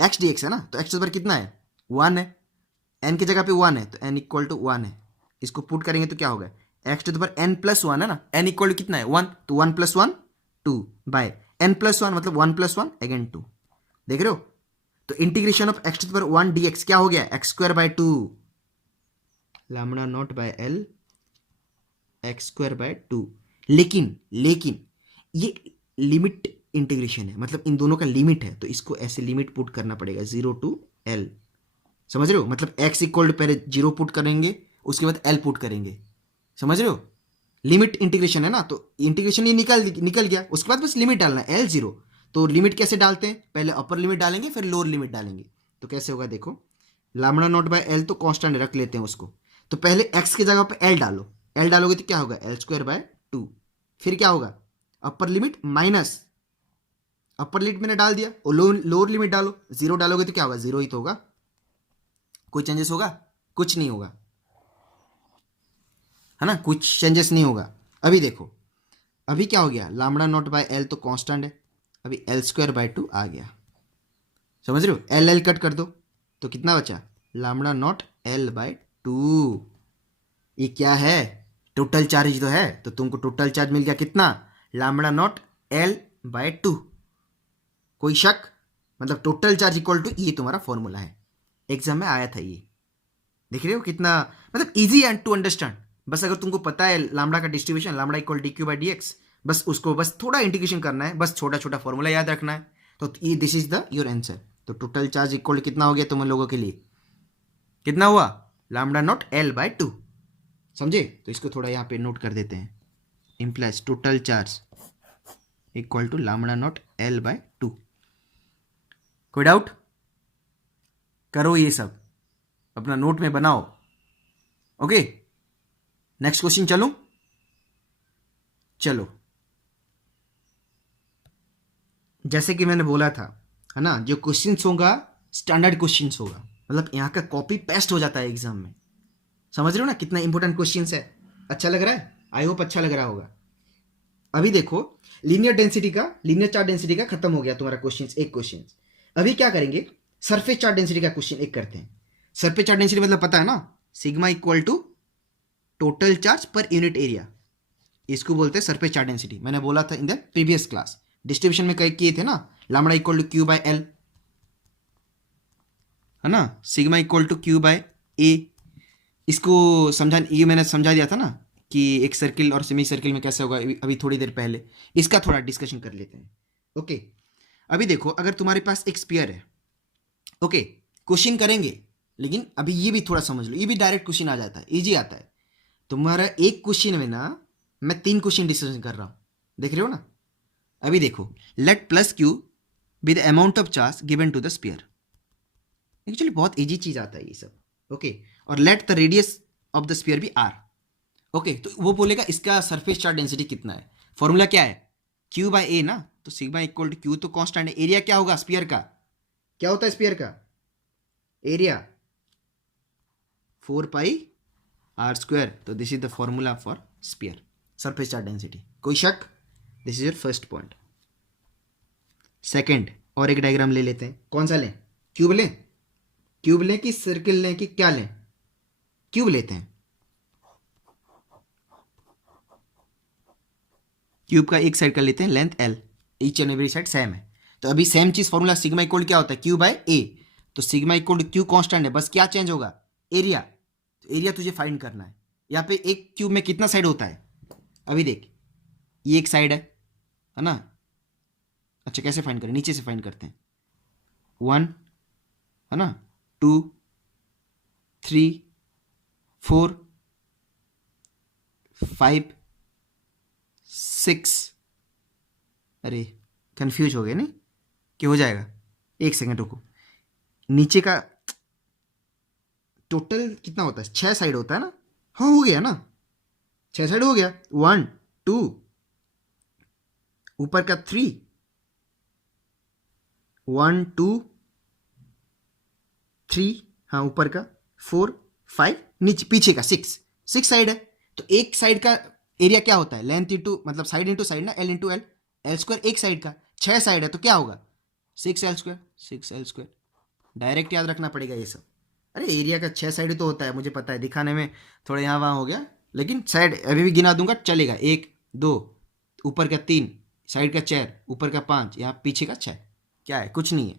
एक्स डी एक्स है ना, तो एक्स टू द पावर कितना है, वन है, एन की जगह पे वन है, तो एन इक्वल टू वन है। इसको पुट करेंगे तो क्या होगा, X to the power N plus one है ना, एन इक्वल टू कितना है वन, तो one plus one two by N plus one मतलब one plus one again two. देख रहे हो, तो integration of x to the power one D X क्या हो गया, X square by two lambda not by L X square by two. लेकिन ये लिमिट इंटीग्रेशन है, मतलब इन दोनों का लिमिट है, तो इसको ऐसे लिमिट पुट करना पड़ेगा 0 टू एल। समझ रहे हो, मतलब x इक्वल टू पहले 0 पुट करेंगे, उसके बाद l पुट करेंगे। समझ रहे हो, लिमिट इंटीग्रेशन है ना, तो इंटीग्रेशन ये निकल गया, उसके बाद बस लिमिट डालना है l0। तो लिमिट कैसे डालते हैं, पहले अपर लिमिट डालेंगे फिर लोअर लिमिट डालेंगे। तो कैसे होगा देखो, लैम्बडा नॉट बाय एल तो कांस्टेंट रख लेते हैं उसको, तो पहले x की जगह पे l डालो, l डालोगे तो क्या होगा एल स्क्वायर बाय टू, फिर क्या होगा upper limit minus upper limit मैंने डाल दिया, और लोअर लिमिट डालो, 0 डालोगे तो क्या होगा 0 ही तो होगा, कोई चेंजेस होगा, कुछ नहीं होगा, है ना, कुछ चेंजेस नहीं होगा। अभी देखो, अभी क्या हो गया, लैम्बडा नॉट बाय एल तो कांस्टेंट है, अभी एल स्क्वायर बाय टू आ गया। समझ रहे हो, एल एल कट कर दो तो कितना बचा, lambda naught l by to. ये क्या है, टोटल चार्ज तो है, तो तुमको टोटल चार्ज मिल गया कितना, lambda naught l by two. कोई शक, मतलब टोटल चार्ज इक्वल टू, ये तुम्हारा फॉर्मूला है, एग्जाम में आया था ये। देख रहे हो कितना मतलब इजी एंड टू अंडरस्टैंड। बस अगर तुमको पता है लैम्बडा का distribution, lambda equal D Q by d x, बस उसको बस थोड़ा इंटीग्रेशन करना है, बस छोटा छोटा फॉर्मूला याद रखना है, तो ये this is the your answer. तो टोटल चार्ज इक्वल कितना हो गया तुम लोगों के लिए, कितना हुआ, lambda naught l by to. समझे, तो इसको थोड़ा यहाँ पे नोट कर देते हैं, implies total charge equal to lambda naught l by two. कोई डाउट, करो ये सब अपना नोट में बनाओ। ओके, नेक्स्ट क्वेश्चन चलो, जैसे कि मैंने बोला था, है ना, जो क्वेश्चंस होगा स्टैंडर्ड क्वेश्चंस होगा, मतलब यहाँ का कॉपी पेस्ट हो जाता है एग्जाम में। समझ रहे हो ना कितना इंपॉर्टेंट क्वेश्चंस है, अच्छा लग रहा है, आई होप अच्छा लग रहा होगा। अभी देखो, लीनियर चार्ट डेंसिटी का खत्म हो गया तुम्हारा क्वेश्चंस, एक क्वेश्चन। अभी क्या करेंगे, सरफेस चार्ट डेंसिटी का क्वेश्चन एक करते हैं। सरफेस चार्ट डेंसिटी मतलब पता है ना, sigma equal to total charge per unit area, इसको बोलते हैं सरफेस चार्ट डेंसिटी। मैंने बोला था in the previous class, distribution में कई किए थे ना, lambda equal to Q by L, है ना, sigma equal to Q by A. इसको ये मैंने समझा दिया था ना कि एक सर्किल और सेमी सर्किल में कैसे होगा, अभी थोड़ी देर पहले। इसका थोड़ा डिस्कशन कर लेते हैं। ओके, अभी देखो, अगर तुम्हारे पास एक स्फीयर है, ओके, क्वेश्चन करेंगे, लेकिन अभी ये भी थोड़ा समझ लो, ये भी डायरेक्ट क्वेश्चन आ जाता है, इजी आता है। तुम्हारा एक क्वेश्चन में ना मैं 3 क्वेश्चन डिस्कशन कर रहा हूं, देख रहे हो ना। अभी देखो, let plus q be the amount of charge given to the sphere. Actually बहुत इजी चीज आता है ये सब। ओके, और let the radius of the sphere be r. Okay, तो वो बोलेगा इसका सरफेस चार्ज डेंसिटी कितना है, फॉर्मूला क्या है, क्यू बाय ए ना, तो सिग्मा इक्वल टू क्यू तो कांस्टेंट है, एरिया क्या होगा स्फीयर का, क्या होता है स्फीयर का एरिया, 4 पाई आर स्क्वायर। तो this is the formula for sphere surface charge density. कोई शक, this is your first point. Second, और एक डायग्राम ले लेते हैं, कौन सा लें, क्यूब लें कि सर्किल लें कि क्या लें, क्यूब लेते हैं। क्यूब का एक साइड कर लेते हैं length L, each and every side same है। तो अभी सेम चीज फॉर्मूला सिग्मा इक्वल क्या होता है, क्यू बाय ए। तो sigma equal to q constant है, बस क्या चेंज होगा, एरिया। तो एरिया तुझे फाइंड करना है। यहाँ पे एक क्यूब में कितना साइड होता है, अभी देख, ये एक साइड है ना। अच्छा, कैसे फाइंड करें, नीचे से फाइंड करते हैं, 1 है ना, 2 3 4 5 6, अरे कंफ्यूज हो गए नहीं कि हो जाएगा, एक सेकंड रुको। नीचे का टोटल कितना होता है? 6 साइड होता है ना? हाँ हो गया ना, 6 साइड हो गया। 1 2, ऊपर का 3, 1 2 3, हाँ ऊपर का 4 5, नीचे पीछे का 6, 6 साइड है। तो एक साइड का एरिया क्या होता है? लेंथ इंटू मतलब साइड इंटू साइड ना, L into L, L square एक साइड का। 6 साइड है तो क्या होगा? 6 L square, 6 L square. Direct याद रखना पड़ेगा ये सब। अरे एरिया का 6 साइड तो होता है, मुझे पता है, दिखाने में थोड़ा यहाँ वहाँ हो गया, लेकिन साइड अभी भी गिना दूंगा चलेगा। 1 2, ऊपर का 3, साइड का 4, ऊपर का 5, यहाँ पीछे का 6। क्या है? कुछ नहीं है।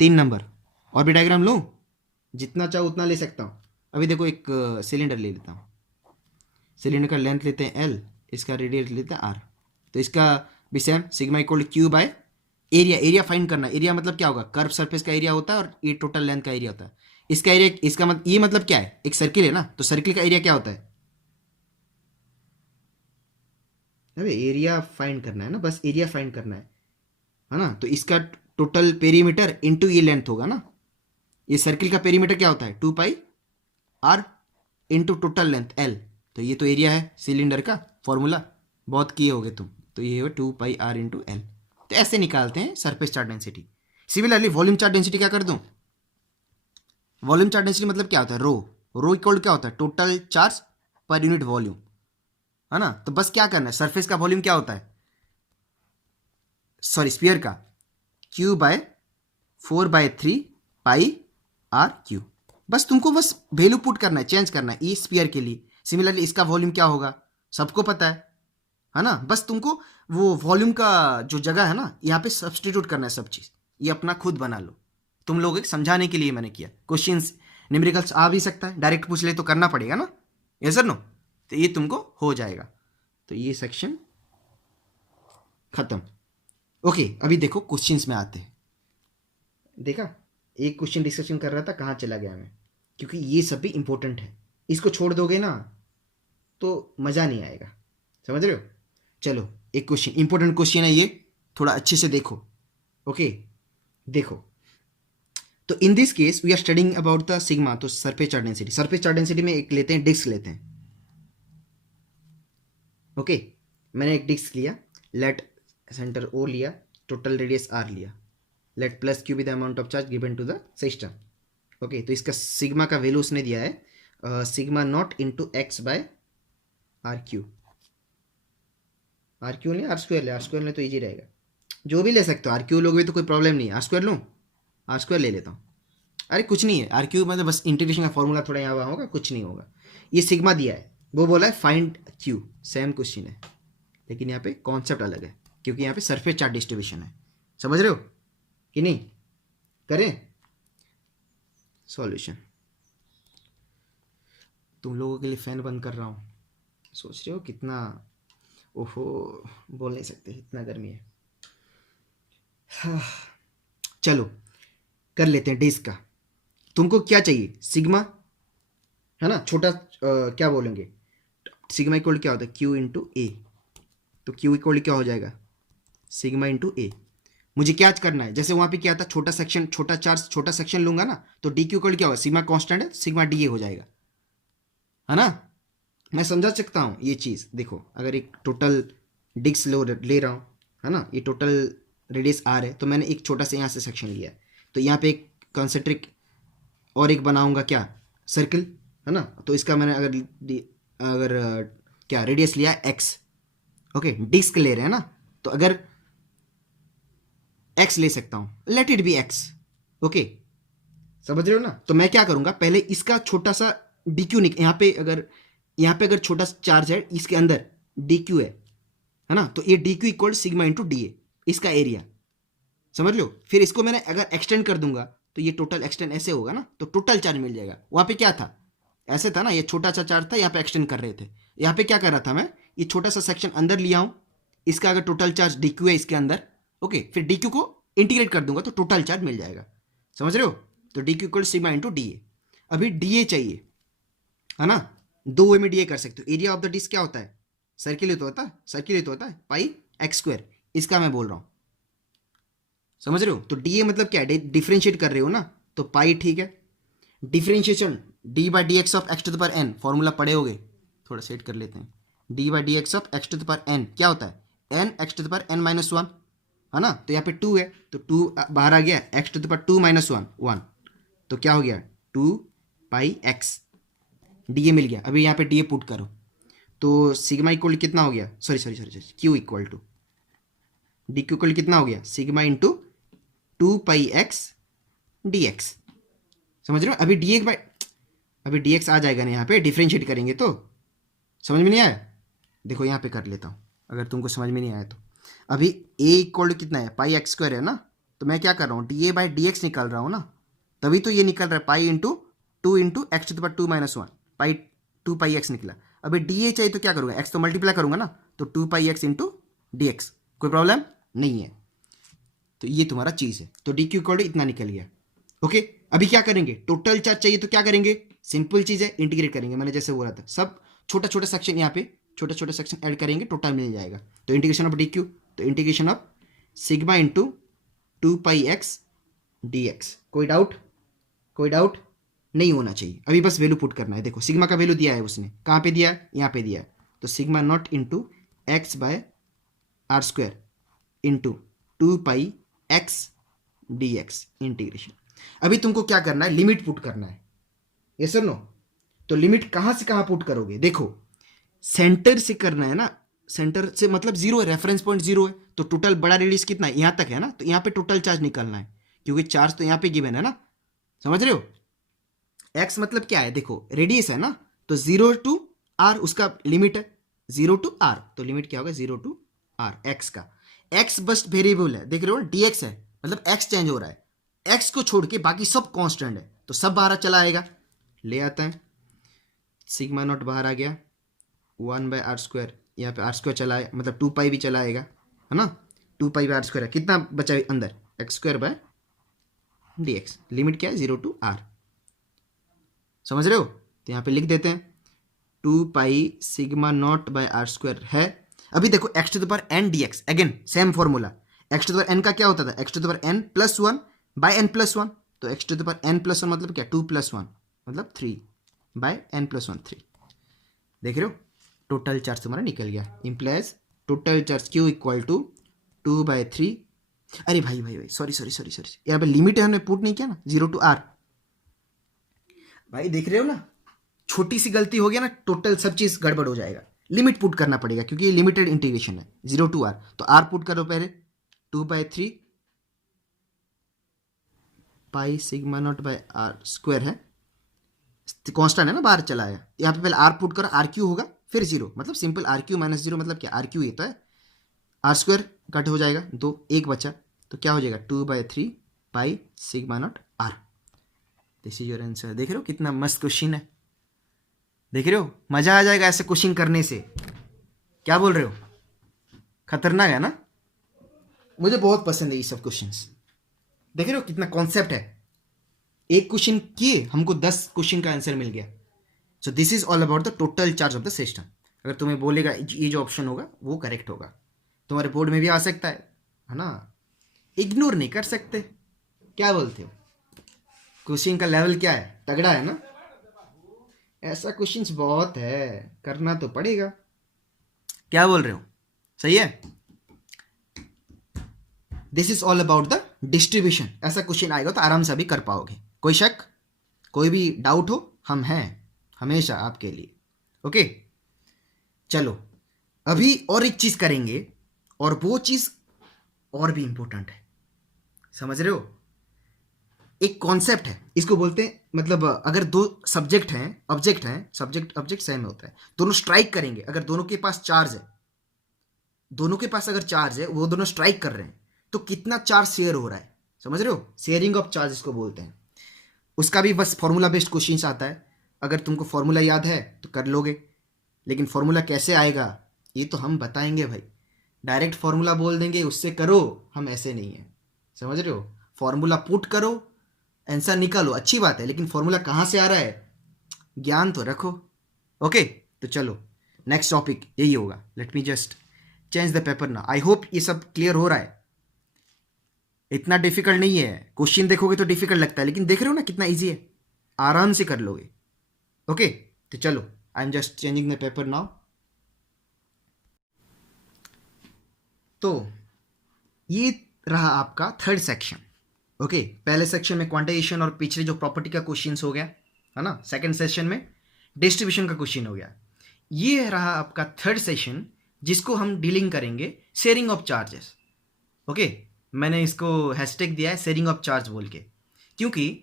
3 नंबर। और भी डायग्राम लूँ? जितना चाहो उतना ले सकता हूँ। अभी देखो एक सिलेंडर ले लेता हूँ। सिलेंडर का लेंथ लेते हैं एल, इसका रेडियस लेते हैं आर। तो इसका भी same, sigma equal Q by area. Area find करना। एरिया मतलब क्या होगा? कर्व सरफेस का एरिया होता है और ये टोटल लेंथ का एरिया होता है। इसका एरिया, इसका मतलब ये मतलब क्या है? एक सर्किल है ना, तो सर्किल का एरिया क्या होता है? अरे एरिया फाइंड करना है ना, बस एरिया फाइंड करना है ना। तो इसका टोटल पेरीमीटर इंटू ये लेंथ होगा ना। ये सर्किल का पेरीमीटर क्या होता है? 2πr into total length L. तो ये तो एरिया है सिलेंडर का, फॉर्मूला बहुत किए होगे तुम। तो ये है 2πr इंटू एल। तो ऐसे निकालते हैं surface charge density. Similarly volume charge density क्या कर दूं? वॉल्यूम चार्ज डेंसिटी मतलब क्या होता है? रो। रो इक्वल क्या होता है? Total charge per unit volume, है ना। तो बस क्या करना है, सरफेस का वॉल्यूम क्या होता है, सॉरी स्फीयर का, Q/4/3πr3। बस तुमको बस वैल्यू पुट करना है, चेंज करना है ई स्फीयर के लिए। सिमिलरली इसका वॉल्यूम क्या होगा सबको पता है ना। बस तुमको वो वॉल्यूम का जो जगह है ना, यहाँ पे सब्सटीट्यूट करना है सब चीज़। ये अपना खुद बना लो। तुम लोग एक समझाने के लिए मैंने किया। क्वेश्चंस न्यूमेरिकल्स आ भी सकता है, डायरेक्ट पूछ ले तो करना पड़ेगा ना, यस और नो। तो ये तुमको हो जाएगा। तो ये सेक्शन खत्म। ओके, अभी देखो क्वेश्चंस में आते हैं। देखा, एक क्वेश्चन डिस्कशन कर रहा था, कहाँ चला गया मैं, क्योंकि ये सब भी इंपॉर्टेंट है। इसको छोड़ दोगे ना तो मज़ा नहीं आएगा, समझ रहे हो। चलो एक क्वेश्चन, इंपॉर्टेंट क्वेश्चन है ये, थोड़ा अच्छे से देखो। ओके देखो, तो in this case we are studying about the sigma. तो surface charge density, surface charge density में एक लेते हैं, डिस्क लेते हैं। ओके मैंने एक डिस्क लिया, लेट सेंटर ओ लिया, टोटल रेडियस आर लिया, let plus q be the amount of charge given to the system. Okay तो इसका सिग्मा का वैल्यू उसने दिया है sigma naught into x by r cube. R cube नहीं, आर स्क्वायर ले, आर स्क्वायर ले तो ईजी रहेगा। जो भी ले सकते हो, आर क्यू लोगे तो कोई प्रॉब्लम नहीं है। आर स्क्वायर लूँ, आर स्क्वायर ले लेता हूँ। अरे कुछ नहीं है, आर क्यू मतलब बस इंटीग्रेशन का फॉर्मूला थोड़ा यहाँ वहाँ होगा, कुछ नहीं होगा। ये सिग्मा दिया है, वो बोला है फाइंड क्यू, सेम क्वेश्चन है, लेकिन यहाँ पे कॉन्सेप्ट अलग है, क्योंकि यहाँ पे सरफेस चार्ज डिस्ट्रीब्यूशन है। समझ रहे हो कि नहीं? करें सॉल्यूशन। तुम लोगों के लिए फैन बंद कर रहा हूँ, सोच रहे हो कितना, ओहो बोल नहीं सकते, इतना गर्मी है। चलो कर लेते हैं डिस्क का। तुमको क्या चाहिए? सिग्मा है ना, छोटा क्या बोलेंगे, सिग्मा इक्वल क्या होता है? क्यू इंटू ए। तो क्यू इक्वल क्या हो जाएगा? सिग्मा इंटू ए। मुझे क्या करना है, जैसे वहाँ पे क्या था, छोटा सेक्शन, छोटा चार्ज, छोटा सेक्शन लूंगा ना, तो डी क्यू इक्वल क्या होगा? सिग्मा कांस्टेंट है, सिग्मा डी ए हो जाएगा, है ना। मैं समझा सकता हूँ ये चीज़। देखो अगर एक टोटल डिस्क ले रहा हूँ, है ना, ये टोटल रेडियस आर है, तो मैंने एक छोटा सा यहाँ से सेक्शन लिया है, तो यहाँ पे एक कॉन्सेंट्रिक और एक बनाऊंगा क्या, सर्कल, है ना। तो इसका मैंने अगर क्या रेडियस लिया एक्स, ओके डिस्क ले रहे हैं ना, तो अगर एक्स ले सकता हूँ, late it B x. Okay समझ रहे हो ना। तो मैं क्या करूँगा, पहले इसका छोटा सा डी क्यू यहाँ पे अगर छोटा सा चार्ज है, इसके अंदर डी क्यू है ना, तो ये D q equal sigma into D A, इसका एरिया, समझ लो। फिर इसको मैंने अगर एक्सटेंड कर दूंगा, तो ये टोटल एक्सटेंड ऐसे होगा ना, तो टोटल चार्ज मिल जाएगा। वहाँ पे क्या था, ऐसे था ना, ये छोटा सा चार्ज था, यहाँ पे एक्सटेंड कर रहे थे। यहाँ पे क्या कर रहा था मैं, ये छोटा सा सेक्शन अंदर लिया हूँ, इसका अगर टोटल चार्ज डी क्यू है इसके अंदर, ओके फिर डी क्यू को इंटीग्रेट कर दूंगा तो टोटल चार्ज मिल जाएगा, समझ रहे हो। तो D q equal sigma into D A. अभी डी ए चाहिए, है ना, दो वे में डी ए कर सकते हो। एरिया ऑफ द डिस्क क्या होता है, सर्किल ही तो होता है, सर्किल ही तो होता है, पाई एक्स स्क्वायर, इसका मैं बोल रहा हूँ, समझ रहे हो। तो डी ए मतलब क्या है, डिफ्रेंशिएट कर रहे हो ना, तो पाई ठीक है। Differentiation d by d x of x to the power n, formula पढ़े होगे, थोड़ा सेट कर लेते हैं। D by d x of x to the power n क्या होता है, n x to the power n minus one, है ना, तो यहाँ पे टू है, तो टू बाहर आ गया, X to the power two minus one, one, तो क्या हो गया, two pi x, D A मिल गया। अभी यहाँ पे डी ए पुट करो, तो सिग्मा इक्वल कितना हो गया, sorry sorry sorry sorry, q equal to d q equal कितना हो गया, sigma into two pi x d x, समझ रहे हो। अभी डी एक्स बाई, अभी डी एक्स आ जाएगा ना यहाँ पे, डिफ्रेंशिएट करेंगे तो समझ में नहीं आया, देखो यहाँ पे कर लेता हूँ अगर तुमको समझ में नहीं आया तो। अभी ए इक्वल टू कितना है, पाई एक्स स्क्वायर है ना, तो मैं क्या कर रहा हूँ, D A by d x निकाल रहा हूँ ना, तभी तो ये निकल रहा है pi into x to the power two minus one, pi two pi x निकला। अभी डी ए चाहिए तो क्या करूँगा, एक्स तो मल्टीप्लाई करूँगा ना, तो two pi x into d x, कोई प्रॉब्लम नहीं है। तो ये तुम्हारा चीज़ है, तो डी क्यू इक्वल टू इतना निकल गया। ओके, अभी क्या करेंगे, टोटल चार्ज चाहिए तो क्या करेंगे, सिंपल चीज़ है, इंटीग्रेट करेंगे, मैंने जैसे बोला था, सब छोटा छोटा सेक्शन यहाँ पे छोटा छोटा सेक्शन ऐड करेंगे, टोटल मिल जाएगा। तो इंटीग्रेशन ऑफ डी क्यू, तो integration of sigma into two pi x d x, कोई डाउट, कोई डाउट नहीं होना चाहिए। अभी बस वैल्यू पुट करना है, देखो सिग्मा का वैल्यू दिया है उसने, कहाँ पे दिया है, यहाँ पे दिया है, तो sigma naught into x by are square into two pi x d x integration. अभी तुमको क्या करना है, लिमिट पुट करना है, ये सर नो। तो लिमिट कहाँ से कहाँ पुट करोगे, देखो सेंटर से करना है ना, सेंटर से मतलब जीरो है, रेफरेंस पॉइंट जीरो है, तो टोटल बड़ा रेडियस कितना है, यहाँ तक है ना, तो यहाँ पे टोटल चार्ज निकालना है, क्योंकि चार्ज तो यहाँ पे गिवन है ना, समझ रहे हो। एक्स मतलब क्या है, देखो रेडियस है ना, तो जीरो टू आर उसका लिमिट है, जीरो टू आर, तो लिमिट क्या होगा, जीरो टू आर एक्स का। एक्स बस वेरिएबल है, देख रहे हो डी एक्स है, मतलब एक्स चेंज हो रहा है, एक्स को छोड़ के बाकी सब कांस्टेंट है, तो सब बाहर चला आएगा, ले आता है, सिग्मा नॉट बाहर आ गया, वन बाय आर स्क्वायर, यहाँ पे आर स्क्वायर चला है, मतलब टू पाई भी चला आएगा, है ना, two pi by are square है, कितना बचा अंदर, x square by d x, limit क्या है, जीरो टू आर, समझ रहे हो। तो यहाँ पे लिख देते हैं two pi sigma not by are square है। अभी देखो X to the power N D X, again same formula, X to the power N का क्या होता था, X to the power N plus one by N plus one, तो x to the power N plus one मतलब क्या, two plus one मतलब three by N plus one, three, देख रहे हो, टोटल चार्ज तुम्हारा निकल गया, implies total charge q equal to two by three. अरे भाई भाई भाई सॉरी सॉरी सॉरी सॉरी, यहाँ पे लिमिट है, हमने पुट नहीं किया ना, जीरो टू आर, भाई देख रहे हो ना, छोटी सी गलती हो गया ना, टोटल सब चीज गड़बड़ हो जाएगा, लिमिट पुट करना पड़ेगा, क्योंकि ये लिमिटेड इंटीग्रेशन है, जीरो टू आर, तो आर पुट करो पहले, two by three pi sigma not by are square है, कांस्टेंट है ना, बाहर चला आया, यहाँ पे पहले आर पुट करो, आर क्यू होगा फिर जीरो, मतलब simple r cube minus zero मतलब क्या, आर क्यू ये तो है, आर स्क्वायर कट हो जाएगा, दो एक बचा, तो क्या हो जाएगा, two by three pi sigma naught r, this is your answer. देख रहे हो कितना मस्त क्वेश्चन है, देख रहे हो, मजा आ जाएगा ऐसे क्वेश्चन करने से, क्या बोल रहे हो, खतरनाक है ना, मुझे बहुत पसंद है ये सब क्वेश्चंस, देख रहे हो कितना कॉन्सेप्ट है, एक क्वेश्चन किए हमको 10 क्वेश्चन का आंसर मिल गया। So this is all about the total charge of the system. अगर तुम्हें बोलेगा ये जो ऑप्शन होगा वो करेक्ट होगा, तुम्हारे बोर्ड में भी आ सकता है ना, इग्नोर नहीं कर सकते, क्या बोलते हो, क्वेश्चन का लेवल क्या है, तगड़ा है ना, ऐसा क्वेश्चंस बहुत है, करना तो पड़ेगा, क्या बोल रहे हो, सही है। This is all about the distribution, ऐसा क्वेश्चन आएगा तो आराम से अभी कर पाओगे, कोई शक, कोई भी डाउट हो, हम हैं हमेशा आपके लिए, ओके। चलो अभी और एक चीज करेंगे, और वो चीज और भी इंपॉर्टेंट है, समझ रहे हो, एक कॉन्सेप्ट है, इसको बोलते हैं, मतलब अगर दो सब्जेक्ट हैं, ऑब्जेक्ट हैं, सब्जेक्ट ऑब्जेक्ट सेम होता है, दोनों स्ट्राइक करेंगे, अगर दोनों के पास चार्ज है, दोनों के पास अगर चार्ज है, वो दोनों स्ट्राइक कर रहे हैं, तो कितना चार्ज शेयर हो रहा है, समझ रहे हो, शेयरिंग ऑफ चार्ज इसको बोलते हैं। उसका भी बस फॉर्मूला बेस्ड क्वेश्चन आता है, अगर तुमको फॉर्मूला याद है तो कर लोगे, लेकिन फॉर्मूला कैसे आएगा ये तो हम बताएंगे भाई, डायरेक्ट फॉर्मूला बोल देंगे उससे करो, हम ऐसे नहीं है, समझ रहे हो, फॉर्मूला पुट करो, आंसर निकालो, अच्छी बात है, लेकिन फॉर्मूला कहाँ से आ रहा है, ज्ञान तो रखो। ओके, तो चलो नेक्स्ट टॉपिक यही होगा। Let me just change the paper ना। आई होप ये सब क्लियर हो रहा है। इतना डिफिकल्ट नहीं है, क्वेश्चन देखोगे तो डिफिकल्ट लगता है, लेकिन देख रहे हो ना कितना इजी है, आराम से कर लोगे। ओके, तो चलो I am just changing the paper now. तो ये रहा आपका थर्ड सेक्शन। ओके, पहले सेक्शन में क्वांटाइजेशन और पिछले जो प्रॉपर्टी का क्वेश्चन हो गया है ना, सेकंड सेशन में डिस्ट्रीब्यूशन का क्वेश्चन हो गया। ये रहा आपका थर्ड सेशन जिसको हम डीलिंग करेंगे शेयरिंग ऑफ चार्जेस। ओके, मैंने इसको हैशटैग दिया है शेयरिंग ऑफ चार्ज बोल के, क्योंकि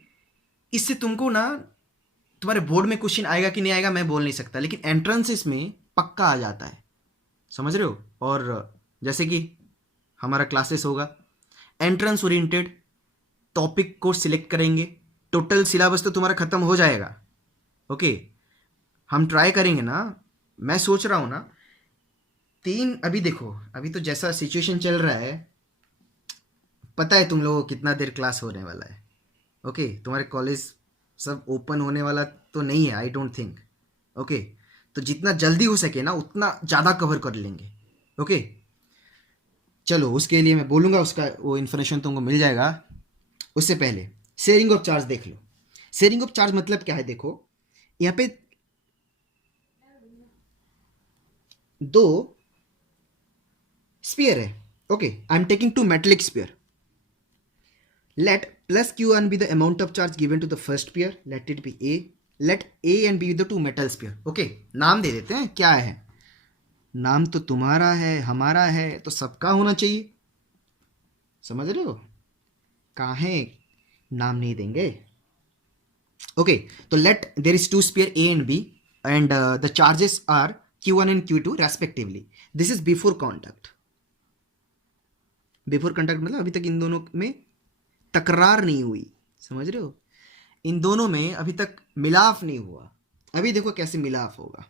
इससे तुमको ना तुम्हारे बोर्ड में क्वेश्चन आएगा कि नहीं आएगा मैं बोल नहीं सकता, लेकिन एंट्रेंस इसमें पक्का आ जाता है, समझ रहे हो। और जैसे कि हमारा क्लासेस होगा एंट्रेंस ओरिएंटेड, टॉपिक को सिलेक्ट करेंगे, टोटल सिलेबस तो तुम्हारा खत्म हो जाएगा। ओके, हम ट्राई करेंगे ना, मैं सोच रहा हूँ ना अभी देखो, अभी तो जैसा सिचुएशन चल रहा है, पता है तुम लोगों को कितना देर क्लास होने वाला है। ओके, तुम्हारे कॉलेज सब ओपन होने वाला तो नहीं है, आई डोंट थिंक। ओके, तो जितना जल्दी हो सके ना उतना ज़्यादा कवर कर लेंगे। ओके, चलो उसके लिए मैं बोलूँगा, उसका वो इन्फॉर्मेशन तुमको मिल जाएगा। उससे पहले शेयरिंग ऑफ चार्ज देख लो। शेयरिंग ऑफ चार्ज मतलब क्या है, देखो यहाँ पे दो स्पीयर है। Okay, I am taking two metallic sphere. Let plus Q1 be the amount of charge given to the first pair, let it be A, let A and B be the two metal sphere। Okay, नाम दे देते हैं, क्या है नाम तो तुम्हारा है हमारा है तो सबका होना चाहिए, समझ रहे हो, काहे नाम नहीं देंगे। ओके, तो let there is two sphere A and B and the charges are Q1 and Q2 respectively। This is before contact. Before contact मतलब अभी तक इन दोनों में तकरार नहीं हुई, समझ रहे हो, इन दोनों में अभी तक मिलाप नहीं हुआ। अभी देखो कैसे मिलाप होगा,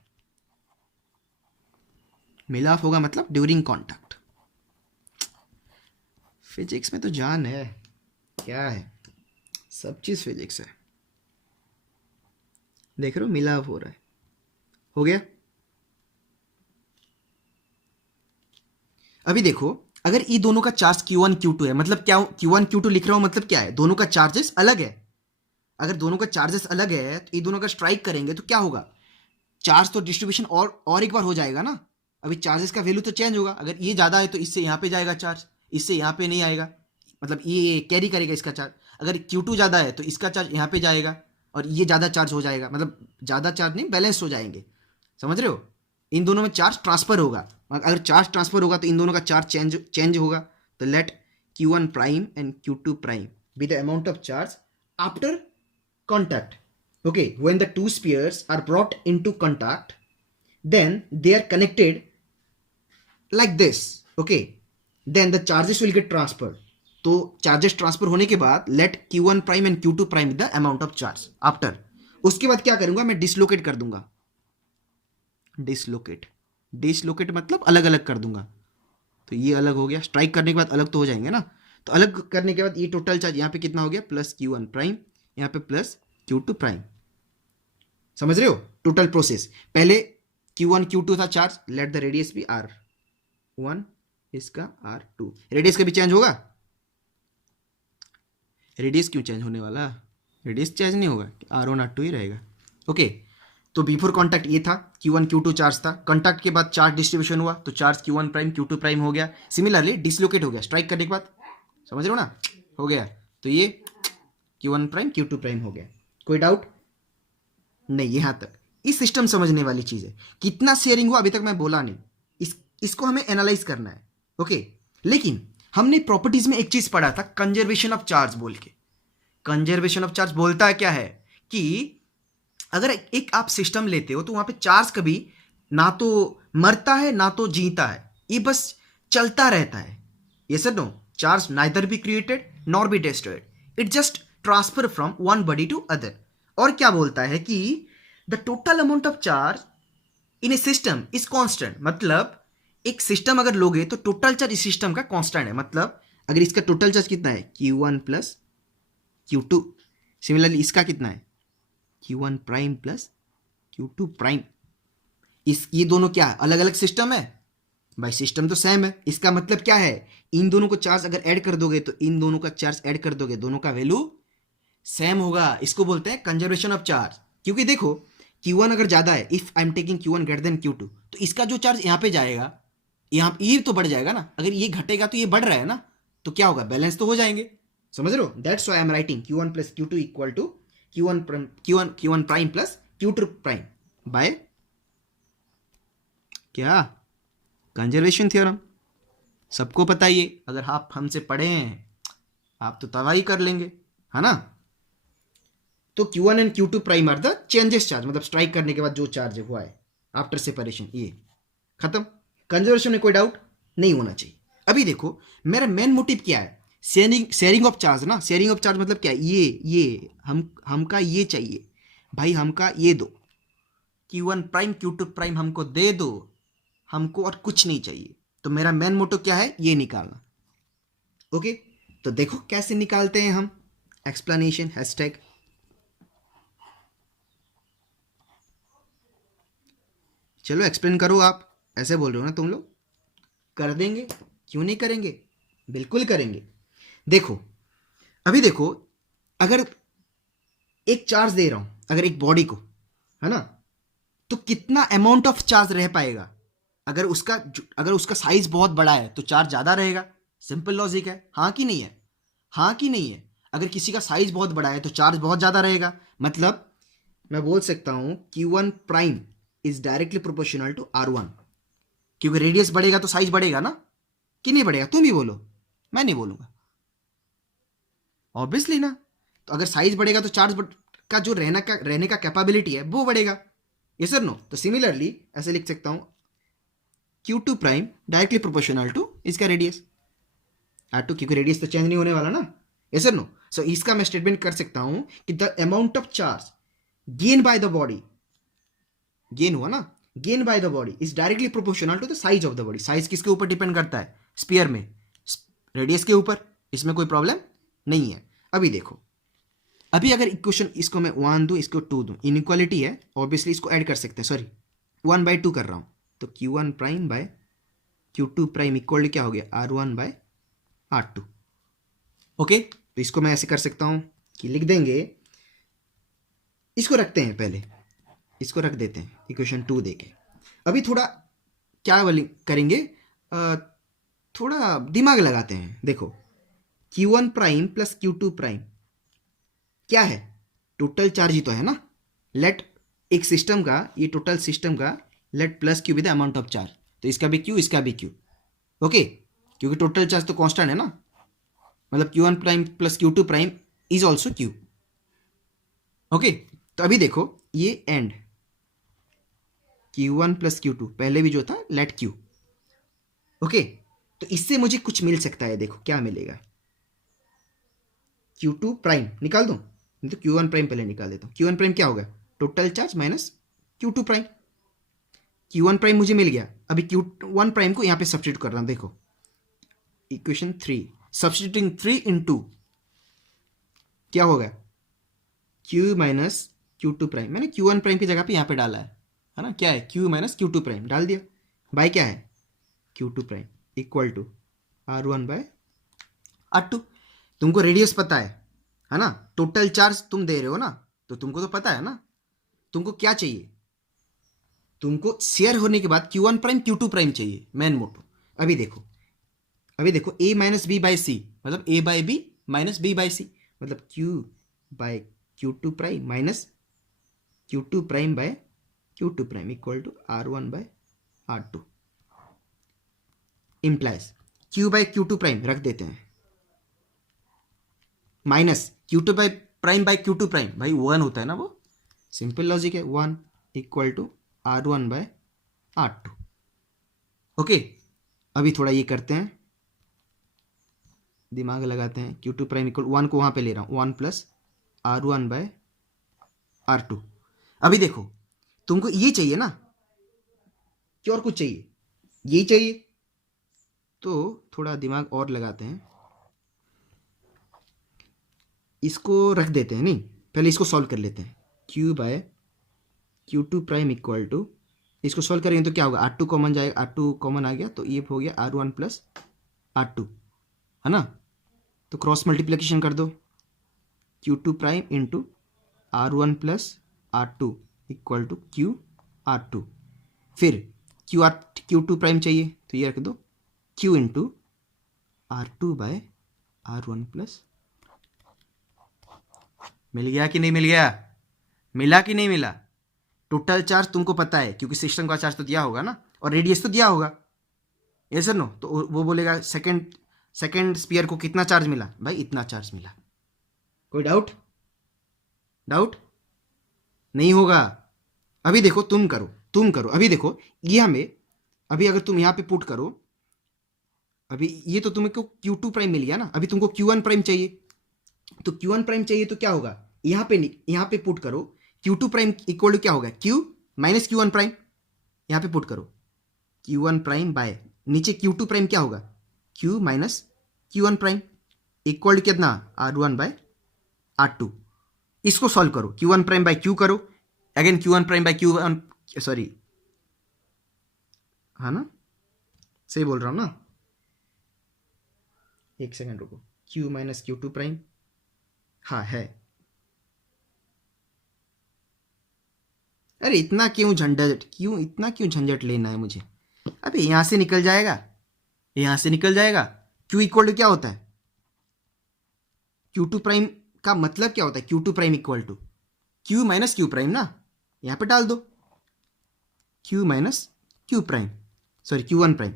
मिलाप होगा मतलब ड्यूरिंग कॉन्टैक्ट। फिजिक्स में तो जान है, क्या है, सब चीज फिजिक्स है। देख रहे हो मिलाप हो रहा है, हो गया। अभी देखो अगर ये दोनों का चार्ज Q1 Q2 है, मतलब क्या Q1 Q2 लिख रहा हूं, मतलब क्या है, दोनों का चार्जेस अलग है। अगर दोनों का चार्जेस अलग है तो ये दोनों का स्ट्राइक करेंगे तो क्या होगा, चार्ज तो डिस्ट्रीब्यूशन और एक बार हो जाएगा ना। अभी चार्जेस का वैल्यू तो चेंज होगा, अगर ये ज़्यादा है तो इससे यहाँ पे जाएगा चार्ज, इससे यहाँ पे नहीं आएगा, मतलब ये कैरी करेगा इसका चार्ज। अगर Q2 ज़्यादा है तो इसका चार्ज यहाँ पे जाएगा और ये ज़्यादा चार्ज हो जाएगा, मतलब ज़्यादा चार्ज नहीं, बैलेंस हो जाएंगे, समझ रहे हो। इन दोनों में चार्ज ट्रांसफर होगा, अगर चार्ज ट्रांसफर होगा तो इन दोनों का चार्ज चेंज होगा। तो let Q1 prime and Q2 prime be the amount of charge after contact। okay, when the two spheres are brought into contact then they are connected like this। okay, then the charges will get transferred। तो charges transfer होने के बाद let Q1 prime and Q2 prime the amount of charge after. उसके बाद क्या करूंगा मैं, dislocate कर दूंगा। डिसलोकेट मतलब अलग अलग कर दूंगा। तो ये अलग हो गया, स्ट्राइक करने के बाद अलग तो हो जाएंगे ना। तो अलग करने के बाद ये टोटल चार्ज यहाँ पे कितना हो गया, प्लस Q1 प्राइम, यहाँ पे प्लस Q2 प्राइम, समझ रहे हो टोटल प्रोसेस। पहले Q1 Q2 था चार्ज, लेट द रेडियस भी R1, इसका R2, रेडियस का भी चेंज होगा। रेडियस क्यों चेंज होने वाला, रेडियस चेंज नहीं होगा, R1 R2 ही रहेगा। ओके, तो बिफोर कॉन्टैक्ट ये था, Q1 Q2 चार्ज था, कॉन्टैक्ट के बाद चार्ज डिस्ट्रीब्यूशन हुआ तो charge Q1 prime Q2 prime हो गया। सिमिलरली डिसलोकेट हो गया स्ट्राइक करने के बाद, समझ रहे हो ना, हो गया। तो ये Q1 प्राइम Q2 प्राइम हो गया। कोई डाउट नहीं, यहाँ तक इस सिस्टम समझने वाली चीज़ है। कितना शेयरिंग हुआ अभी तक मैं बोला नहीं, इसको हमें एनालाइज करना है। ओके, लेकिन हमने प्रॉपर्टीज में एक चीज पढ़ा था, कंजर्वेशन ऑफ चार्ज बोल के। कंजर्वेशन ऑफ चार्ज बोलता है क्या है कि अगर एक आप सिस्टम लेते हो तो वहां पे चार्ज कभी ना तो मरता है ना तो जीता है, ये बस चलता रहता है। ये sir no, charge neither be created nor be destroyed, it just transfer from one body to other. और क्या बोलता है कि the total amount of charge in a system is constant. मतलब एक सिस्टम अगर लोगे तो टोटल चार्ज इस सिस्टम का कांस्टेंट है। मतलब अगर इसका टोटल चार्ज कितना है Q1 प्लस Q2, सिमिलरली इसका कितना है, Q1 prime plus Q2 prime. ये दोनों क्या है, अलग अलग सिस्टम है भाई, सिस्टम तो सेम है। इसका मतलब क्या है, इन दोनों को चार्ज अगर ऐड कर दोगे तो इन दोनों का चार्ज ऐड कर दोगे, दोनों का वैल्यू सेम होगा। इसको बोलते हैं कंजर्वेशन ऑफ चार्ज। क्योंकि देखो Q1 अगर ज्यादा है, if I am taking Q1 greater than Q2, तो इसका जो चार्ज यहाँ पे जाएगा, यहाँ ये तो बढ़ जाएगा ना। अगर ये घटेगा तो ये बढ़ रहा है ना, तो क्या होगा, बैलेंस तो हो जाएंगे। समझ रहे हो? That's why I am writing Q1 plus Q2 equal to Q1 prime plus Q2 prime by क्या, कंजर्वेशन थ्योरम। सबको पता ही है, अगर आप हमसे पढ़े हैं आप तो तबाही कर लेंगे, है ना। तो Q1 and Q2 prime are the changes charge, मतलब स्ट्राइक करने के बाद जो चार्ज हुआ है आफ्टर सेपरेशन, ये खत्म। कंजर्वेशन में कोई डाउट नहीं होना चाहिए। अभी देखो मेरा मेन मोटिव क्या है, शेयरिंग ऑफ चार्ज ना। शेयरिंग ऑफ चार्ज मतलब क्या है, ये हमका ये चाहिए भाई, हमका ये दो, Q1 प्राइम Q2 प्राइम हमको दे दो, हमको और कुछ नहीं चाहिए। तो मेरा मेन मोटो क्या है, ये निकालना। ओके, तो देखो कैसे निकालते हैं हम। Explanation hashtag. चलो एक्सप्लेन करो आप, ऐसे बोल रहे हो ना तुम लोग। कर देंगे, क्यों नहीं करेंगे, बिल्कुल करेंगे। देखो अभी देखो, अगर एक चार्ज दे रहा हूं, अगर एक बॉडी को, है ना, तो कितना अमाउंट ऑफ चार्ज रह पाएगा। अगर उसका साइज बहुत बड़ा है तो चार्ज ज्यादा रहेगा, सिंपल लॉजिक है। हाँ कि नहीं है, हाँ कि नहीं है। अगर किसी का साइज बहुत बड़ा है तो चार्ज बहुत ज्यादा रहेगा। मतलब मैं बोल सकता हूं Q1 prime is directly proportional to R1, क्योंकि रेडियस बढ़ेगा तो साइज बढ़ेगा ना, कि नहीं बढ़ेगा? तुम ही बोलो, मैं नहीं बोलूंगा, ऑब्वियसली ना। तो अगर साइज बढ़ेगा तो चार्ज का जो रहने का कैपेबिलिटी है वो बढ़ेगा, ये सर नो। तो सिमिलरली ऐसे लिख सकता हूं Q2 prime directly proportional to इसका रेडियस R2, क्योंकि रेडियस तो चेंज नहीं होने वाला ना, ये सर नो। सो इसका मैं स्टेटमेंट कर सकता हूं कि the amount of charge gain by the body, gain हुआ ना, gain by the body is directly proportional to the size of the body. Size किसके ऊपर डिपेंड करता है, स्पीयर में रेडियस के ऊपर। इसमें कोई प्रॉब्लम नहीं है। अभी देखो, अभी अगर इक्वेशन इसको मैं 1 दूं, इसको 2 दूं, इनइक्वालिटी है, ऑब्वियसली इसको ऐड कर सकते हैं। सॉरी 1/2 कर रहा हूं, तो Q1 prime by Q2 prime equal क्या हो गया, R1 बाय R2। ओके, तो इसको मैं ऐसे कर सकता हूं कि लिख देंगे, इसको रखते हैं पहले, इसको रख देते हैं इक्वेशन 2 देके। अभी थोड़ा क्या करेंगे, थोड़ा दिमाग लगाते हैं। देखो Q1 prime plus Q2 prime क्या है, टोटल चार्ज ही तो है ना। लेट एक सिस्टम का, ये टोटल सिस्टम का late plus q with the amount of charge, तो इसका भी क्यू, इसका भी क्यू। ओके, क्योंकि टोटल चार्ज तो कांस्टेंट है ना, मतलब Q1 prime plus Q2 prime is also Q. Okay, तो अभी देखो ये एंड Q1 प्लस Q2 पहले भी जो था लेट क्यू। ओके, तो इससे मुझे कुछ मिल सकता है, देखो क्या मिलेगा। Q2 प्राइम निकाल दूं, नहीं तो Q1 प्राइम पहले निकाल देता हूं। Q1 प्राइम क्या होगा, total charge minus Q2 prime. Q1 prime मुझे मिल गया, अभी Q1 प्राइम को यहां पे सब्स्टिट्यूट कर रहा हूं। देखो इक्वेशन 3, सब्स्टिट्यूटिंग 3 इन 2 क्या होगा, Q माइनस Q2 प्राइम। मैंने Q1 प्राइम की जगह पे यहां पे डाला है ना, क्या है, Q माइनस Q2 प्राइम डाल दिया, बाय क्या है Q2 prime equal to R1 by R2। तुमको रेडियस पता है ना, टोटल चार्ज तुम दे रहे हो ना, तो तुमको तो पता है ना, तुमको क्या चाहिए, तुमको शेयर होने के बाद Q1 प्राइम Q2 प्राइम चाहिए, मेन मोटो। अभी देखो A minus B by C, मतलब A by B minus B by C, मतलब Q by Q2 prime minus Q2 prime by Q2 prime equal to R1 by R2 implies Q by Q2 prime रख देते हैं minus Q2 by prime by Q2 prime, भाई 1 होता है ना वो, simple logic है, 1 equal to R1 by R2। Okay, अभी थोड़ा ये करते हैं, दिमाग लगाते हैं। Q2 प्राइम इक्वल 1 को वहां पे ले रहा हूं, 1 प्लस R1 बाय R2। अभी देखो तुमको ये चाहिए ना, क्या और कुछ चाहिए, यही चाहिए, तो थोड़ा दिमाग और लगाते हैं, इसको रख देते हैं, नहीं पहले इसको सॉल्व कर लेते हैं। Q by q two prime equal to, इसको सॉल्व करेंगे तो क्या होगा, R2 कॉमन जाएगा, R2 कॉमन आ गया तो ये हो गया R1 प्लस R2, है ना। तो क्रॉस मल्टीप्लिकेशन कर दो, Q2 prime into R1 plus R2 equal to QR2। फिर Q2 प्राइम चाहिए तो ये रख दो Q into R2 by R1 plus. मिल गया कि नहीं मिल गया, मिला कि नहीं मिला। टोटल चार्ज तुमको पता है क्योंकि सिस्टम का चार्ज तो दिया होगा ना, और रेडियस तो दिया होगा, ये सर नो। तो वो बोलेगा सेकंड स्पीयर को कितना चार्ज मिला, भाई इतना चार्ज मिला। कोई डाउट नहीं होगा। अभी देखो तुम करो अभी देखो, ये हमें अभी अगर तुम यहां पे पुट करो, अभी ये तो तुमको Q2 प्राइम मिल गया ना, अभी तुमको Q1 प्राइम चाहिए, तो Q1 प्राइम चाहिए तो क्या होगा, यहाँ पे पुट करो Q2 प्राइम इक्वल टू क्या होगा, Q माइनस Q1 प्राइम। यहाँ पे पुट करो Q1 प्राइम बाय नीचे Q2 प्राइम क्या होगा, Q minus Q1 prime equal to कितना, R1 बाय R2। इसको सॉल्व करो, Q1 प्राइम बाय Q करो, again Q1 prime by Q1, sorry हाँ ना, सही बोल रहा हूँ ना, एक सेकंड रुको, Q माइनस Q2 प्राइम, हाँ है। अरे इतना क्यों झंझट लेना है मुझे, अबे यहां से निकल जाएगा। Q इक्वल टू क्या होता है, Q2 प्राइम का मतलब क्या होता है, Q2 prime equal to Q minus Q prime ना, यहां पे डाल दो Q minus Q prime, sorry Q1 prime.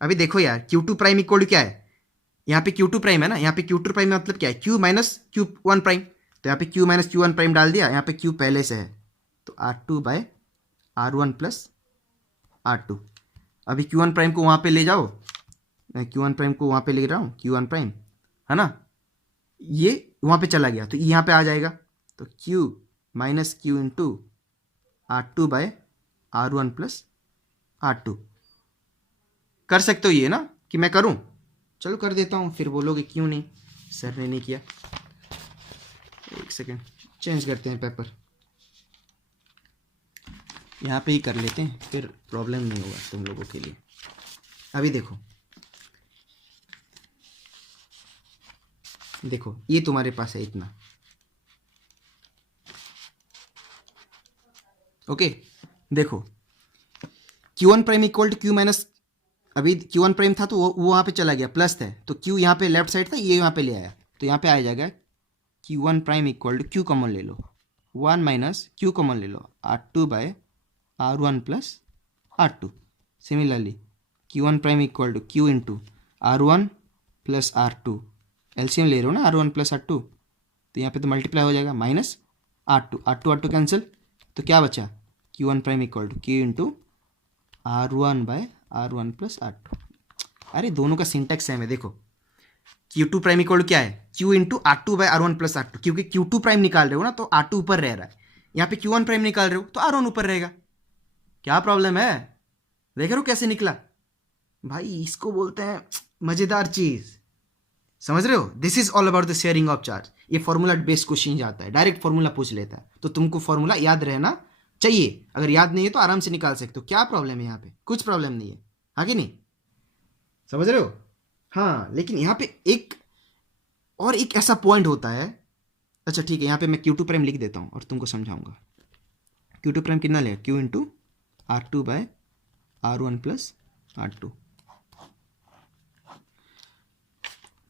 अभी देखो यार Q2 प्राइम इक्वल टू क्या है, यहाँ पे Q2 प्राइम है ना, यहाँ पे Q2 प्राइम मतलब क्या है, Q माइनस Q1 प्राइम। तो यहाँ पे Q माइनस Q1 प्राइम डाल दिया, यहाँ पे Q पहले से है तो R2 by R1 plus R2। अभी Q1 प्राइम को वहाँ पे ले जाओ, मैं Q1 प्राइम को वहाँ पे ले रहा हूँ, Q1 प्राइम है ना, ये वहाँ पे चला गया तो यहाँ पे आ जाएगा, तो Q minus Q into R2 by R1 plus R2। कर सकते हो ये ना, कि मैं करूँ, चलो कर देता हूँ, फिर बोलोगे क्यों नहीं सर ने नहीं किया। एक सेकेंड चेंज करते हैं पेपर, यहाँ पे ही कर लेते हैं, फिर प्रॉब्लम नहीं होगा तुम लोगों के लिए। अभी देखो ये तुम्हारे पास है इतना, ओके। देखो Q1 prime equal to Q minus, अभी Q1 प्राइम था तो वो वहाँ पे चला गया, प्लस था तो Q यहाँ पे लेफ्ट साइड था, ये यहाँ पे ले आया तो यहाँ पे आ जाएगा Q1 prime equal to Q common ले लो, 1 माइनस Q कॉमन ले लो, R2 by R1 plus R2। Similarly Q1 prime equal to Q into R1 plus R2, LCM ले रहे हो ना R1 प्लस R2, तो यहाँ पे तो मल्टीप्लाई हो जाएगा, माइनस R2 कैंसिल, तो क्या बचा Q1 prime equal to Q into R1 by R1 plus R2। अरे दोनों का सिंटेक्स सेम है, देखो Q2 प्राइम इक्वल टू क्या है, Q into R2 by R1 plus R2, क्योंकि Q2 प्राइम निकाल रहे हो ना तो R2 ऊपर रह रहा है, यहाँ पे Q1 प्राइम निकाल रहे हो तो R1 ऊपर रहेगा। क्या प्रॉब्लम है, देख रहे हो कैसे निकला भाई, इसको बोलते हैं मजेदार चीज, समझ रहे हो। This is all about the sharing of charge. ये फॉर्मूला बेस्ड क्वेश्चन जाता है, डायरेक्ट फॉर्मूला पूछ लेता है, तो तुमको फॉर्मूला याद रहना चाहिए, अगर याद नहीं है तो आराम से निकाल सकते हो। क्या प्रॉब्लम है यहाँ पे, कुछ प्रॉब्लम नहीं है, आगे नहीं, समझ रहे हो। हाँ लेकिन यहाँ पे एक ऐसा पॉइंट होता है, अच्छा ठीक है, यहाँ पे मैं Q2 प्राइम लिख देता हूँ और तुमको समझाऊंगा। Q2 प्राइम कितना लेगा, Q into R2 by R1 plus R2।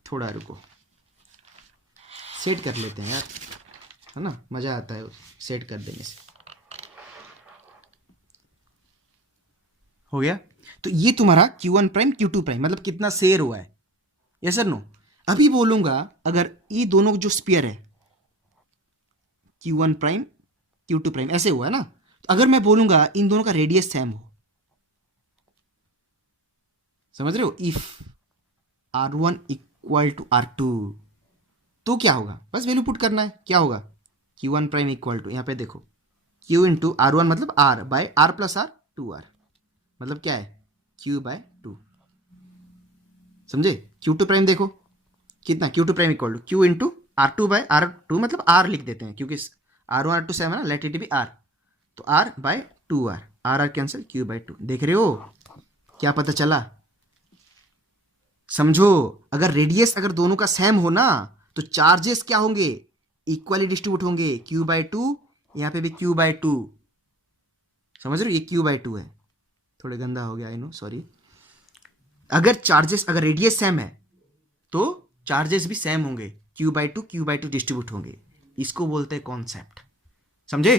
थोड़ा रुको, सेट कर लेते हैं यार, है ना, मज़ा आता है सेट कर देने से। हो गया, तो ये तुम्हारा Q1 प्राइम Q2 प्राइम मतलब कितना शेयर हुआ है, यस सर नो। अभी बोलूंगा अगर ये दोनों जो स्पीयर है Q1 प्राइम Q2 प्राइम ऐसे हुआ है ना, तो अगर मैं बोलूंगा इन दोनों का रेडियस सेम हो, समझ रहे हो, if R1 equal to R2 तो क्या होगा, बस वैल्यू पुट करना है, क्या होगा Q1 प्राइम इक्वल टू, यहाँ पे देखो Q इंटू R1 मतलब R by R plus R 2R, मतलब क्या है Q बाय 2, समझे। Q2 प्राइम देखो कितना, Q2 prime equal to Q into R2 by R2 मतलब R लिख देते हैं, क्योंकि R1 R2 सेम है ना, लेट इट बी R, तो R by 2R, R cancel, Q by 2। देख रहे हो क्या पता चला? समझो, अगर रेडियस अगर दोनों का सेम हो ना तो चार्जेस क्या होंगे, इक्वली डिस्ट्रीब्यूट होंगे, Q बाय 2, यहाँ पे भी Q बाय 2। समझ रहे हो, ये Q बाय 2 है, थोड़े गंदा हो गया, आई नो, सॉरी। अगर चार्जेस, अगर रेडियस सेम है तो चार्जेस भी सेम होंगे, Q बाय 2 डिस्ट्रीब्यूट होंगे। इसको बोलते हैं कॉन्सेप्ट। समझे?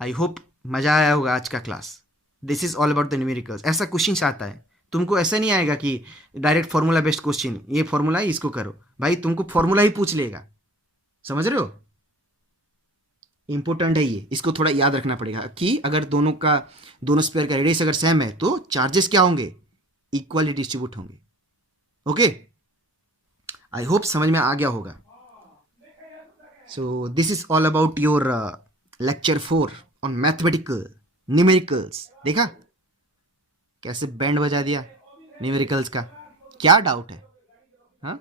आई होप मजा आया होगा आज का class. This is all about the numericals. ऐसा क्वेश्चन आता है, तुमको ऐसा नहीं आएगा कि डायरेक्ट फॉर्मूला बेस्ड क्वेश्चन, ये फॉर्मूला है इसको करो, भाई तुमको फॉर्मूला ही पूछ लेगा। समझ रहे हो? इंपॉर्टेंट है ये, इसको थोड़ा याद रखना पड़ेगा कि अगर दोनों स्पेयर का रेडियस अगर सेम है तो चार्जेस क्या होंगे, इक्वली डिस्ट्रीब्यूट होंगे। ओके, आई होप समझ में आ गया होगा। So this is all about your lecture 4 on mathematical numericals. देखा कैसे बैंड बजा दिया न्यूमेरिकल्स का? क्या डाउट है? हाँ,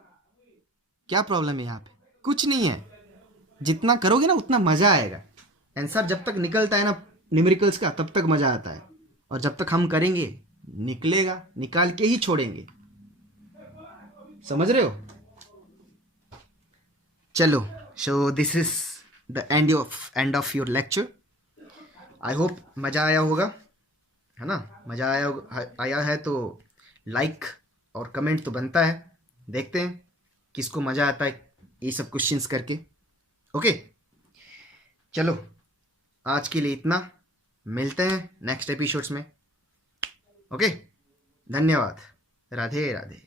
क्या प्रॉब्लम है यहाँ पे? कुछ नहीं है, जितना करोगे ना उतना मजा आएगा। आंसर जब तक निकलता है ना न्यूमेरिकल्स का तब तक मजा आता है, और जब तक हम करेंगे निकलेगा, निकाल के ही छोड़ेंगे। समझ रहे हो? चलो, so this is the end of your lecture. I hope मजा आया होगा, है ना? मजा आया है तो लाइक और कमेंट तो बनता है। देखते हैं किसको मजा आता है ये सब क्वेश्चंस करके। ओके, चलो आज के लिए इतना, मिलते हैं नेक्स्ट एपिसोड्स में। ओके, धन्यवाद, राधे राधे।